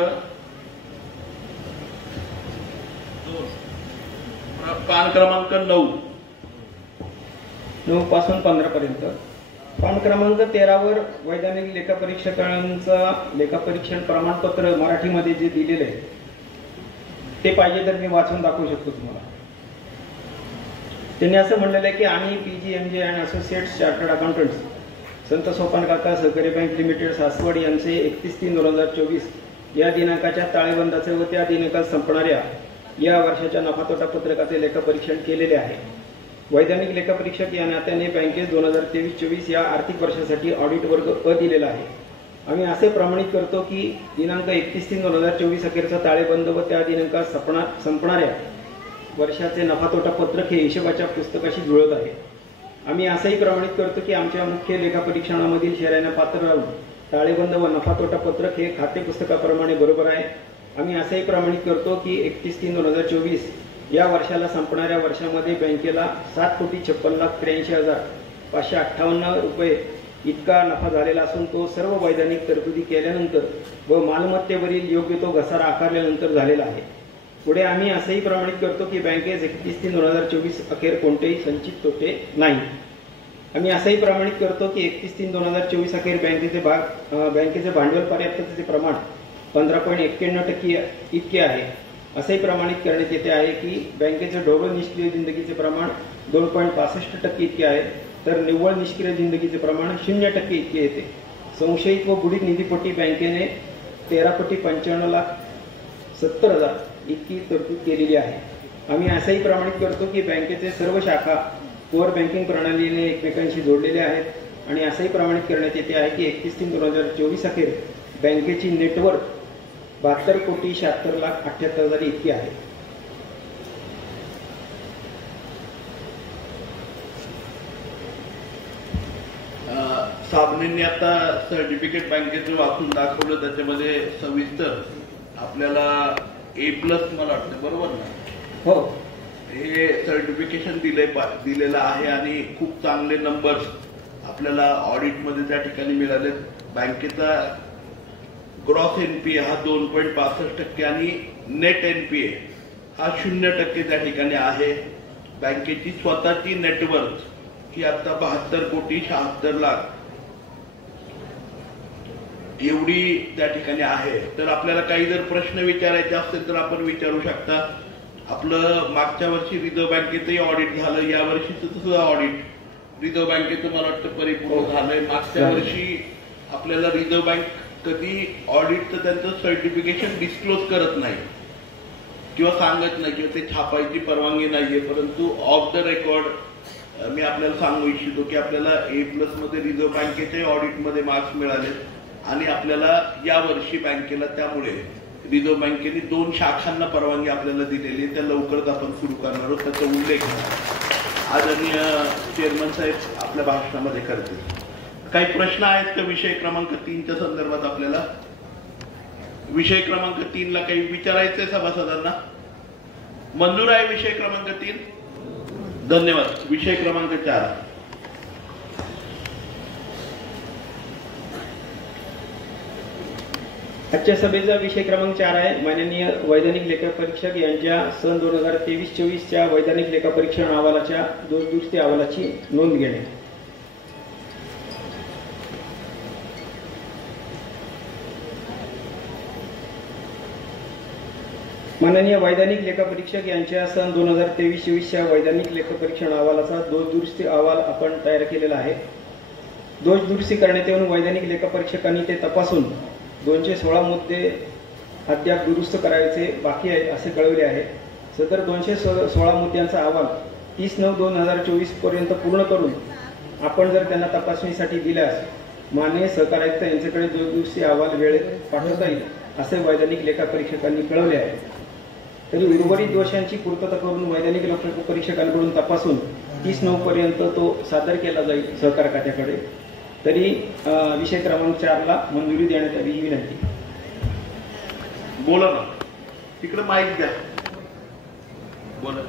9 पासून 15 पर्यंत. पान क्रमांक 13 वर वैधानिक लेखा परीक्षकांचा लेखा परीक्षण प्रमाणपत्र मराठीमध्ये जे दिलेलं आहे ते पाहिजे तर मी वाचून दाखवू शकतो तुम्हाला. त्यांनी असं म्हणलेलं आहे की आम्ही PGMJ and associates chartered accountants संत सोपान काका सहकारी बँक लिमिटेड सासवड यांचे 31/3/2024 या दिनांकाच्या ताळेबंदाचे व त्या दिनांकात संपणाऱ्या या वर्षाच्या नफा तोटा पत्रकाचे लेखापरीक्षण केलेले आहे. वैधानिक लेखापरीक्षक या नात्याने बँकेस 2023-24 या आर्थिक वर्षासाठी ऑडिट वर्ग अ दिलेला आहे. आम्ही असे प्रमाणित करतो की दिनांक 31/3/2024 अखेरचा ताळेबंद व त्या दिनांकात संपणाऱ्या वर्षाचे नफा तोटा पत्रक हे हिशोबाच्या पुस्तकाशी जुळत आहे. आम्ही असंही प्रमाणित करतो की आमच्या मुख्य लेखापरीक्षणामधील शेअरांना पात्र राहून ताळेबंद व नफा तोटा पत्रक हे खाते पुस्तकाप्रमाणे बरोबर आहे. आम्ही असंही प्रमाणित करतो की 31/3/2024 या वर्षाला संपणाऱ्या वर्षामध्ये बँकेला 7,56,83,558 रुपये इतका नफा झालेला असून तो सर्व वैधानिक तरतुदी केल्यानंतर व मालमत्तेवरील योग्य तो घसारा आकारल्यानंतर झालेला आहे. पुढे आम्ही असंही प्रमाणित करतो की बँकेस 31/3/2024 अखेर कोणतेही संचित तोटे नाही. आम्ही असंही प्रमाणित करतो की 31/3/2024 अखेर बँकेचे भांडवल पर्याप्ततेचे प्रमाण 15.91% इतके आहे. असेही प्रमाणित करण्यात येते आहे की बँकेचे ढोबळ निष्क्रिय जिंदगीचे प्रमाण 2.65% इतके आहे तर निव्वळ निष्क्रिय जिंदगीचे प्रमाण 0% इतके येते. संशयित व बुडीत निधीपोटी बँकेने 13,95,70,000 इतकी तरतूद केलेली आहे. आम्ही असंही प्रमाणित करतो की बँकेचे सर्व शाखा कोअर बँकिंग प्रणालीने एकमेकांशी जोडलेल्या आहेत आणि असंही प्रमाणित करण्यात येते आहे की 31/3/2024 अखेर बँकेची नेटवर्क 72,76,78,000 इतकी आहे. साबणेंनी आता सर्टिफिकेट बँकेचं वाचून दाखवलं. त्याच्यामध्ये सविस्तर आपल्याला A+ मला वाटतं बरोबर ना? हो, हे सर्टिफिकेशन दिलेलं आहे आणि खूप चांगले नंबर्स आपल्याला ऑडिटमध्ये त्या ठिकाणी मिळाले. बँकेचा ग्रॉस NPA हा 2.65% आणि नेट NPA हा 0% त्या ठिकाणी आहे. बँकेची स्वतःची नेटवर्थ ही आता 72,76,00,000 एवढी त्या ठिकाणी आहे. तर आपल्याला काही जर प्रश्न विचारायचे असतील तर आपण विचारू शकता. आपलं मागच्या वर्षी रिझर्व्ह बँकेचंही ऑडिट झालं, या वर्षीचं सुद्धा ऑडिट रिझर्व्ह बँकेचं मला वाटतं परिपूर्ण झालंय. मागच्या वर्षी आपल्याला रिझर्व्ह बँक कधी ऑडिटचं त्यांचं सर्टिफिकेशन डिस्क्लोज करत नाही किंवा सांगत नाही किंवा ते छापायची परवानगी नाहीये. परंतु ऑफ द रेकॉर्ड मी आपल्याला सांगू इच्छितो की आपल्याला A+ मध्ये रिझर्व्ह बँकेच्या ऑडिटमध्ये मार्क्स मिळाले आणि आपल्याला या वर्षी बँकेला त्यामुळे रिझर्व्ह बँकेने 2 शाखांना परवानगी आपल्याला दिलेली आहे. त्या लवकरच आपण सुरू करणार आहोत. त्याचा उल्लेख आदरणीय चेअरमन साहेब आपल्या भाषणामध्ये करतील. काही प्रश्न आहेत का विषय क्रमांक 3च्या संदर्भात? आपल्याला विषय क्रमांक 3 ला काही विचारायचंय सभासदांना? मंजूर आहे विषय क्रमांक 3? धन्यवाद. विषय क्रमांक 4. आजच्या सभेचा विषय क्रमांक 4 आहे. माननीय वैधानिक लेखापरीक्षक यांच्या सन 2023-24च्या वैधानिक लेखापरीक्षण अहवालाच्या दुरुस्ती अहवालाची नोंद घेणे. माननीय वैधानिक लेखापरीक्षक यांच्या सन 2023-24च्या वैधानिक लेखापरीक्षण अहवालाचा दोष दुरुस्ती अहवाल आपण तयार केलेला आहे. दोष दुरुस्ती करण्यात येऊन वैधानिक लेखापरीक्षकांनी ते तपासून 216 मुद्दे अद्याप दुरुस्त करायचे बाकी आहेत असे कळवले आहे. सदर 216 मुद्द्यांचा अहवाल 30/9/2024 पर्यंत पूर्ण करून आपण जर त्यांना तपासणीसाठी दिल्यास माननीय सहकार आयुक्त यांच्याकडे दोष दुरुस्ती अहवाल वेळेत पाठवता येईल असे वैधानिक लेखापरीक्षकांनी कळवले आहे. तरी उर्वरित दोषांची पूर्तता करून वैधानिक लेखापरीक्षकांकडून तपासून 30/9 पर्यंत तो सादर केला जाईल सहकार खात्याकडे. तरी विषय क्रमांक 4 ला मंजुरी देण्यात यावी ही विनंती. बोला ना, तिकडे माईक द्या. बोला.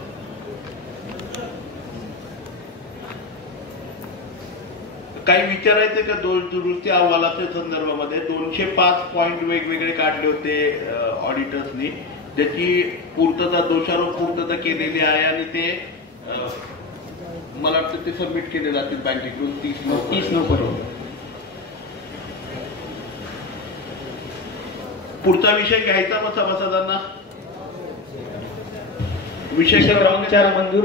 काही विचारायचं का दोष दुरुस्ती अहवालाच्या संदर्भामध्ये? 205 पॉइंट वेगवेगळे काढले होते ऑडिटर्सनी, त्याची पूर्तता दोषारोप पूर्तता केलेली आहे आणि ते मला वाटतं ते सबमिट केले जातील बँकेकडून 30/9 पर्यंत. पुढचा विषय घ्यायचा मग सभासदांना. विषय क्रमांक 4 मंजूर.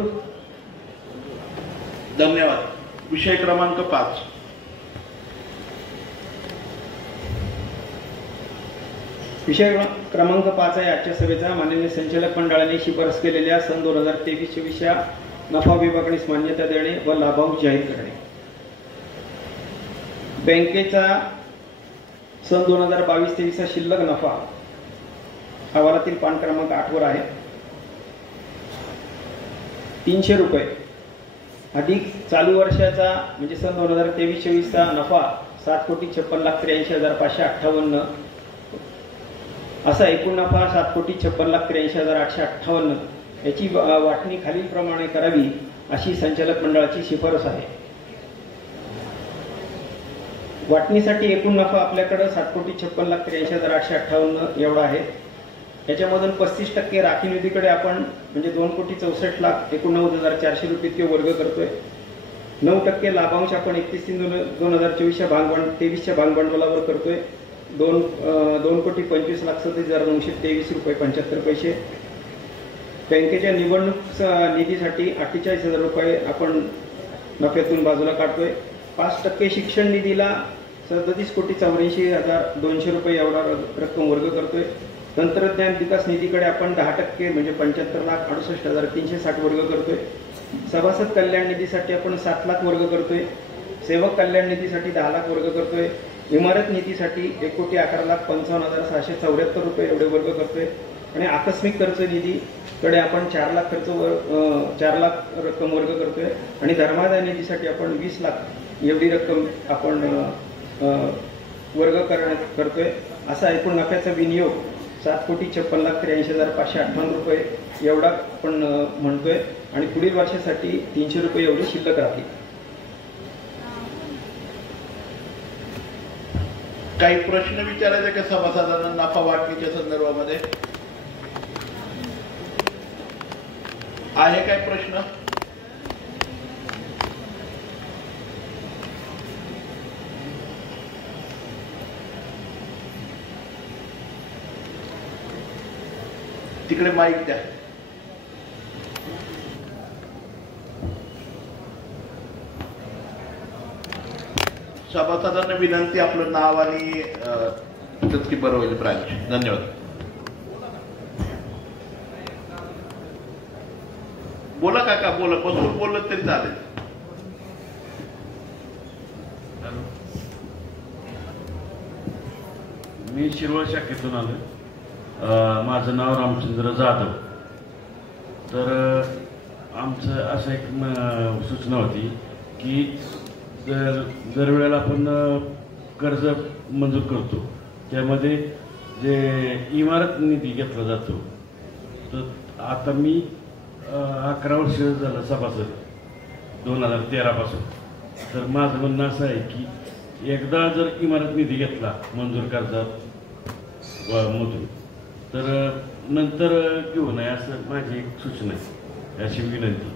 धन्यवाद. विषय क्रमांक 5. विषय क्रमांक 5 आहे आजच्या सभेचा. माननीय संचालक मंडळाने शिफारस केलेल्या सन 2023-24च्या नफा विभागणीस मान्यता देणे व लाभांश जाहीर करणे. बँकेचा सन 2022-23चा शिल्लक नफा अहवालातील पान क्रमांक 8 वर आहे. 300 रुपये अधिक चालू वर्षाचा म्हणजे सन 2023-24चा नफा 7,56,83,558 असा एकूण नफा 7,56,83,858 याची वाटणी खालील प्रमाणे करावी अशी संचालक मंडळाची शिफारस आहे. वाटणीसाठी एकूण नफा आपल्याकडे 7,56,83,858 एवढा आहे. याच्यामधून 35% राखीव निधीकडे आपण म्हणजे 2,64,89,400 रुपये इतके वर्ग करतोय. 9% लाभांश आपण 31/3/2024च्या भागभांडवलावर करतोय. 2,25,37,923 रुपये 75 पैसे. बँकेच्या निवडणूक निधीसाठी 48,000 रुपये आपण नफ्यातून बाजूला काढतोय. 5% शिक्षण निधीला 37,84,200 रुपये एवढा रक्कम वर्ग करतोय. तंत्रज्ञान विकास निधीकडे आपण 10% म्हणजे 75,68,360 वर्ग करतोय. सभासद कल्याण निधीसाठी आपण 7 लाख वर्ग करतोय. सेवक कल्याण निधीसाठी 10 लाख वर्ग करतोय. इमारत निधीसाठी 1,11,55,674 रुपये एवढे वर्ग करतोय. आणि आकस्मिक खर्च निधीकडे आपण 4 लाख 4 लाख रक्कम वर्ग करतोय. आणि धर्मादाय निधीसाठी आपण 20 लाख एवढी रक्कम आपण वर्ग करतोय. असा एकूण नफ्याचा विनियोग 7,56,83,558 रुपये एवढा आपण म्हणतोय. आणि पुढील वर्षासाठी 300 रुपये एवढी शिल्लक राहतील. काही प्रश्न विचारायचे का सभासदांना नफा वाटणीच्या संदर्भामध्ये? आहे काय प्रश्न? तिकडे माईक द्या. सभासदांना विनंती, आपलं नाव आणि की बरं होईल ब्रांच. धन्यवाद. बोला काका, बोला. बसून बोललं तरी चालेल. मी शिरवळ शाखेतून आलो. माझं नाव रामचंद्र जाधव. तर आमचं असं एक सूचना होती की दरवेळेला आपण कर्ज मंजूर करतो त्यामध्ये जे इमारत निधी घेतला जातो, तर आता मी 11 वर्ष झालं सभासद 2013 पासून. तर माझं म्हणणं असं आहे की एकदा जर इमारत निधी घेतला मंजूर कर्जामधून तर नंतर घेऊ नये असं माझी एक सूचना आहे, अशी विनंती.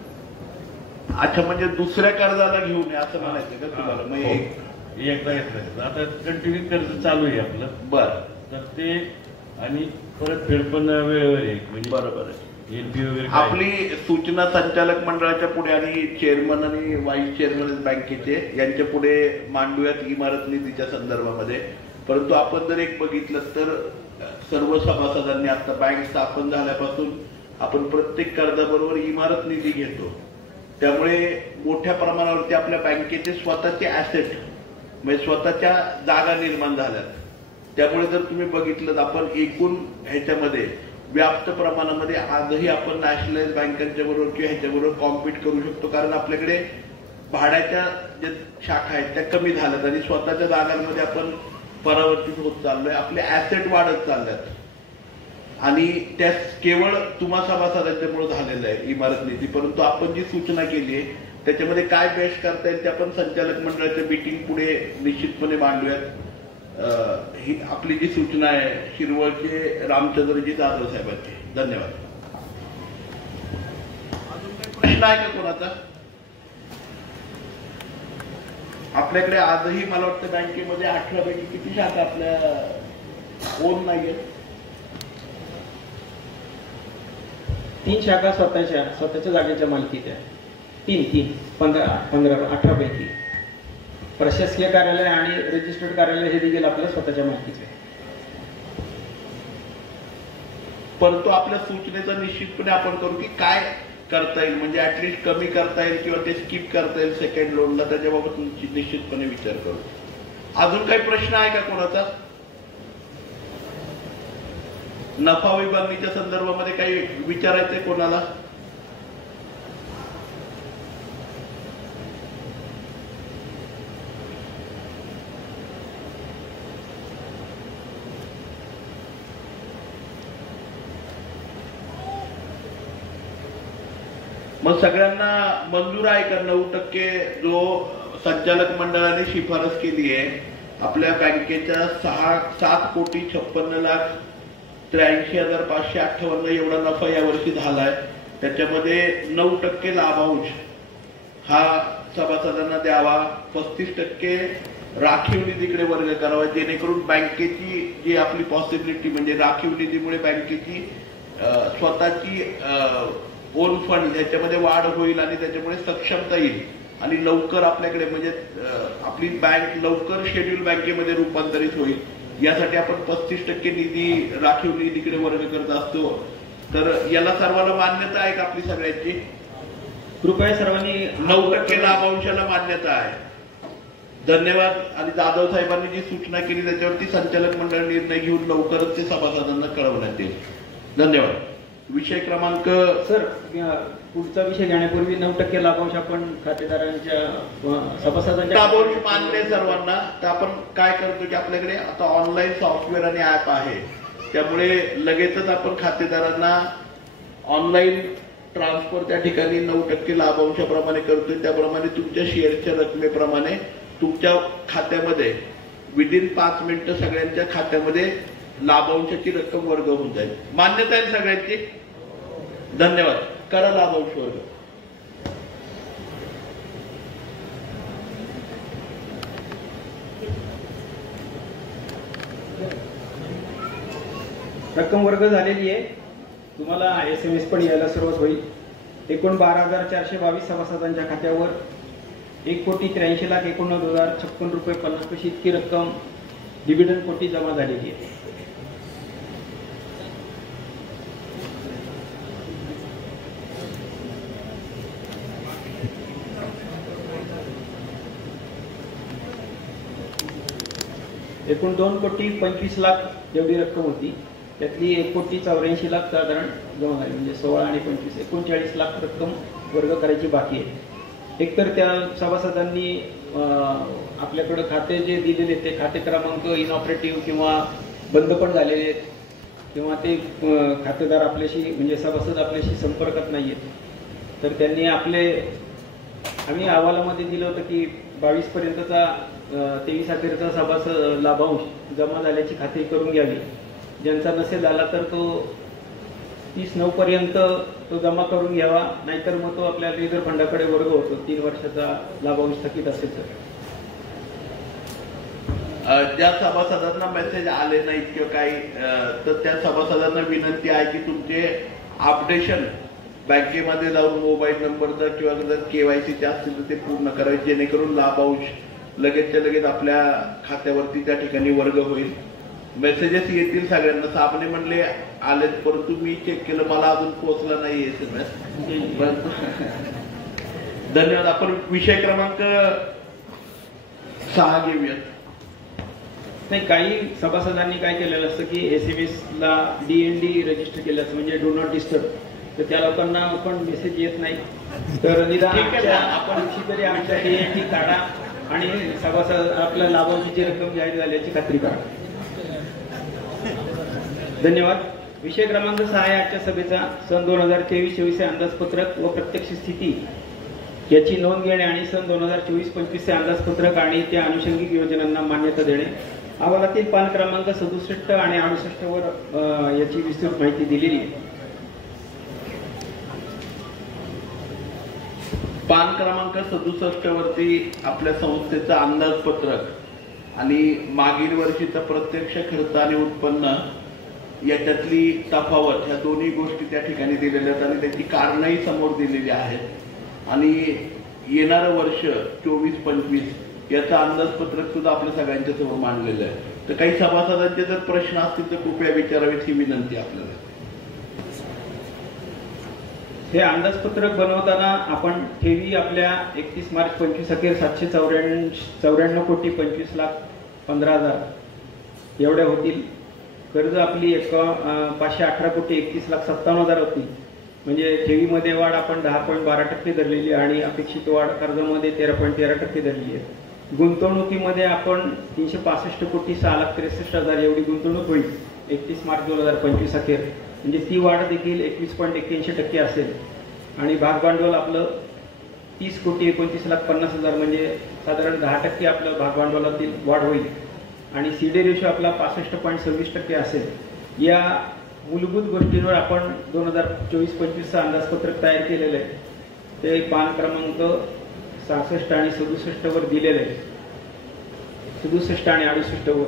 अच्छा, म्हणजे दुसऱ्या कर्जाला घेऊ नये असं म्हणायचं का तुम्हाला? मग हो. एकदा घेतलं आता कंटिन्यू कर्ज चालू आहे आपलं. बरं, तर ते आणि परत फेड पण वेळेवर आहे, म्हणजे बरोबर आहे. एनपी वगैरे काय. आपली सूचना संचालक मंडळाच्या पुढे आणि चेअरमन आणि व्हाईस चेअरमन बँकेचे यांच्या पुढे मांडूयात इमारत निधीच्या संदर्भामध्ये. परंतु आपण जर एक बघितलं तर सर्व सभासदांनी आता बँक स्थापन झाल्यापासून आपण प्रत्येक कर्जाबरोबर इमारत निधी घेतो. त्यामुळे मोठ्या प्रमाणावरती आपल्या बँकेचे स्वतःचे ऍसेट म्हणजे स्वतःच्या जागा निर्माण झाल्यात. त्यामुळे जर तुम्ही बघितलं आपण एकूण ह्याच्यामध्ये व्याप्त प्रमाणामध्ये आजही आपण नॅशनलाइज बँकांच्या बरोबर किंवा ह्याच्याबरोबर कॉम्पिट करू शकतो, कारण आपल्याकडे भाड्याच्या ज्या शाखा आहेत त्या कमी झाल्यात आणि स्वतःच्या जागांमध्ये आपण परावर्तित होत चाललोय. आपले ऍसेट वाढत चालल्यात आणि त्या केवळ तुम्हा सभासदांच्यामुळे झालेलं आहे इमारत निधी. परंतु आपण जी सूचना केली आहे त्याच्यामध्ये काय बेस्ट करता येईल ते आपण संचालक मंडळाच्या मीटिंग पुढे निश्चितपणे मांडूयात. ही आपली जी सूचना आहे शिरवळचे रामचंद्रजी जाधव साहेबांची. धन्यवाद. अजून काही प्रश्न आहे का कोणाचा? आपल्याकडे आजही मला वाटतं बँकेमध्ये 18 पैकी किती शाखा आपल्या ओन नाहीये? 3 शाखा स्वतःच्या जागेच्या मालकीत आहे. 18 पैकी प्रशासकीय कार्यालय आणि रजिस्टर्ड कार्यालय हे देखील आपल्या स्वतःच्या मालकीचे आहे. परंतु आपल्या सूचनेचा निश्चितपणे आपण करू की काय करता येईल, म्हणजे ऍटलिस्ट कमी करता येईल किंवा ते स्किप करता येईल सेकंड लोनला, त्याच्याबाबत निश्चितपणे विचार करू. अजून काही प्रश्न आहे का कोणाचा? नफा विभागणीच्या संदर्भामध्ये काही विचारायचंय कोणाला? मग सगळ्यांना मंजूर आहे का 9% जो संचालक मंडळाने शिफारस केली आहे आपल्या बँकेच्या 7,83,558 एवढा नफा यावर्षी झालाय. त्याच्यामध्ये 9% लाभांश हा सभासदांना द्यावा, 35% राखीव निधीकडे वर्ग करावा, जेणेकरून बँकेची जी आपली पॉसिबिलिटी म्हणजे राखीव निधीमुळे बँकेची स्वतःची ओन फंड ह्याच्यामध्ये वाढ होईल आणि त्याच्यामुळे सक्षमता येईल आणि लवकर आपल्याकडे म्हणजे आपली बँक लवकर शेड्यूल बँकेमध्ये रूपांतरित होईल. यासाठी आपण 35% निधी राखीव निधीकडे वर्ग करत असतो. तर याला सर्वांना मान्यता आहे का आपली सगळ्यांची? कृपया सर्वांनी 9% लाभांशाला मान्यता आहे. धन्यवाद. आणि जाधव साहेबांनी जी सूचना केली त्याच्यावरती संचालक मंडळ निर्णय घेऊन लवकरच ते सभासदांना कळवण्यात येईल. धन्यवाद. विषय क्रमांक सर, पुढचा विषय घेण्यापूर्वी 9% लाभांश आपण खातेदारांच्या सभासदांच्या लाभांश मानले सर्वांना. तर आपण काय करतो की आपल्याकडे आता ऑनलाईन सॉफ्टवेअर आणि ऍप आहे, त्यामुळे लगेचच आपण खातेदारांना ऑनलाईन ट्रान्सफर त्या ठिकाणी 9% लाभांशाप्रमाणे करतोय. त्याप्रमाणे तुमच्या शेअरच्या रकमेप्रमाणे तुमच्या खात्यामध्ये विदिन 5 मिनिटं सगळ्यांच्या खात्यामध्ये लाभांशाची रक्कम वर्ग होऊन जाईल. मान्यता आहे सगळ्यांची? धन्यवाद. करा लाभांश वर्ग. रक्कम वर्ग झालेली आहे. तुम्हाला SMS पण यायला सुरुवात होईल. एकूण 12,422 सभासदांच्या खात्यावर 1,83,89,056 रुपये 50 पैसे इतकी रक्कम डिव्हिडंड पोटी जमा झालेली आहे. एकूण 2,25,00,000 एवढी रक्कम होती. त्यातली 1,84,00,000 साधारण जमा झाली, म्हणजे 16 आणि 25 39,00,000 रक्कम वर्ग करायची बाकी आहे. एकतर त्या सभासदांनी आपल्याकडे खाते जे दिलेले ते खाते क्रमांक इनऑपरेटिव्ह किंवा बंद पण झालेले आहेत किंवा ते खातेदार आपल्याशी म्हणजे सभासद आपल्याशी संपर्कात नाहीयेत. तर त्यांनी आपले आम्ही अहवालामध्ये दिलं होतं की 22 पर्यंतचा 23 अखेरचा सभासद लाभांश जमा झाल्याची खात्री करून घ्यावी. ज्यांचा नसेल झाला तर तो 30/9 पर्यंत तो जमा करून घ्यावा, नाहीतर मग तो आपल्या रिझर्व्ह फंडाकडे वर्ग होतो 3 वर्षाचा लाभांश थकीत असेल तर. ज्या सभासदांना मेसेज आले नाहीत किंवा काही तर त्या सभासदांना विनंती आहे की तुमचे अपडेशन बँकेमध्ये जाऊन मोबाईल नंबरचा किंवा जर केवायसीचे असतील तर ते पूर्ण करावे, जेणेकरून लाभांश लगेचच्या लगेच आपल्या खात्यावरती त्या ठिकाणी वर्ग होईल. मेसेजेस येतील सगळ्यांना. साबणे म्हणले आलेत, परंतु मी चेक केलं, मला अजून पोहोचला नाही SMS. धन्यवाद. आपण विषय क्रमांक 6 घेऊयात. नाही, काही सभासदांनी काय केलेलं असतं की SMS ला DND रजिस्टर केलं असतं, म्हणजे डू नॉट डिस्टर्ब. तर त्या लोकांना पण मेसेज येत नाही. तर निदान आपण तरी आमच्या DND काढा आणि सभासद आपल्या लाभांशाची रक्कम जाहीर झाल्याची खात्री करा. धन्यवाद. विषय क्रमांक 6 आहे आजच्या सभेचा सन 2023-24 अंदाजपत्रक व प्रत्यक्ष स्थिती याची नोंद घेणे आणि सन 2024-25 अंदाजपत्रक आणि त्या अनुषंगिक योजनांना मान्यता देणे. अहवालातील पान क्रमांक 67 आणि 68 वर याची विस्तृत माहिती दिलेली आहे. पान क्रमांक 67 वरती आपल्या संस्थेचं अंदाजपत्रक आणि मागील वर्षीचा प्रत्यक्ष खर्च आणि उत्पन्न याच्यातली तफावत, ह्या दोन्ही गोष्टी त्या ठिकाणी दिलेल्या आहेत आणि त्याची कारणंही समोर दिलेली आहेत. आणि येणारं वर्ष 24-25 याचं अंदाजपत्रक सुद्धा आपल्या सगळ्यांच्या समोर मांडलेलं आहे. तर काही सभासदांचे जर प्रश्न असतील तर कृपया विचारावेत ही विनंती आपल्याला. हे अंदाजपत्रक बनवताना आपण ठेवी आपल्या 31 मार्च 25 अखेर 794 कोटी 25,15,000 एवढ्या होतील. कर्ज आपली 518 कोटी 31,57,000 होती. म्हणजे ठेवीमध्ये वाढ आपण 10.12% धरलेली आणि अपेक्षित वाढ कर्जामध्ये 13.13% धरली आहे. गुंतवणुकीमध्ये आपण 365 कोटी 6,63,000 एवढी गुंतवणूक होईल 31 मार्च 2025 अखेर. म्हणजे ती वाढ देखील 21.81% असेल. आणि भागभांडवल आपलं 30 कोटी 29,50,000 म्हणजे साधारण 10% आपलं भागभांडवलातील वाढ होईल. आणि CD रेशो आपला 65.26% असेल. या मूलभूत गोष्टींवर आपण 2024-25 अंदाजपत्रक तयार केलेलं आहे. ते पान क्रमांक 66 आणि 67 वर दिलेलं आहे. 67 आणि 68 वर.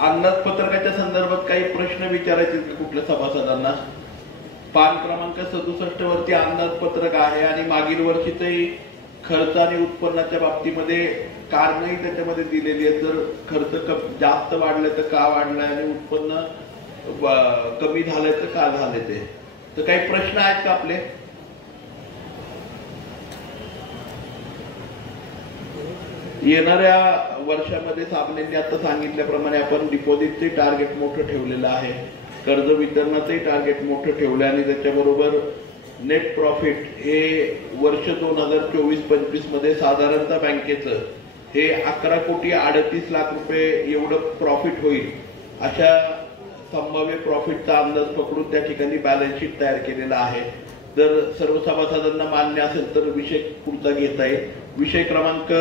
अंदाजपत्रकाच्या संदर्भात काही प्रश्न विचारायचे कुठल्या सभासदांना? पान क्रमांक 67 वरती अंदाजपत्रक आहे आणि मागील वर्षीचंही खर्च आणि उत्पन्नाच्या बाबतीमध्ये कारणही त्याच्यामध्ये दिलेली आहेत. जर खर्च जास्त वाढले तर का वाढलाय आणि उत्पन्न कमी झालंय तर का झाले ते. तर काही प्रश्न आहेत का आपले? येणाऱ्या वर्षामध्ये साबणेंनी आता सांगितल्याप्रमाणे आपण डिपॉझिटचे टार्गेट मोठं ठेवलेलं आहे, कर्ज वितरणाचंही टार्गेट मोठं ठेवलं आणि त्याच्याबरोबर नेट प्रॉफिट हे वर्ष 2024-25 मध्ये साधारणतः बँकेचं हे 11 कोटी 38 लाख रुपये एवढं प्रॉफिट होईल अशा संभाव्य प्रॉफिटचा अंदाज पकडून त्या ठिकाणी बॅलन्स शीट तयार केलेला आहे. जर सर्व सभासदांना मान्य असेल तर विषय पुढचा घेता येईल. विषय क्रमांक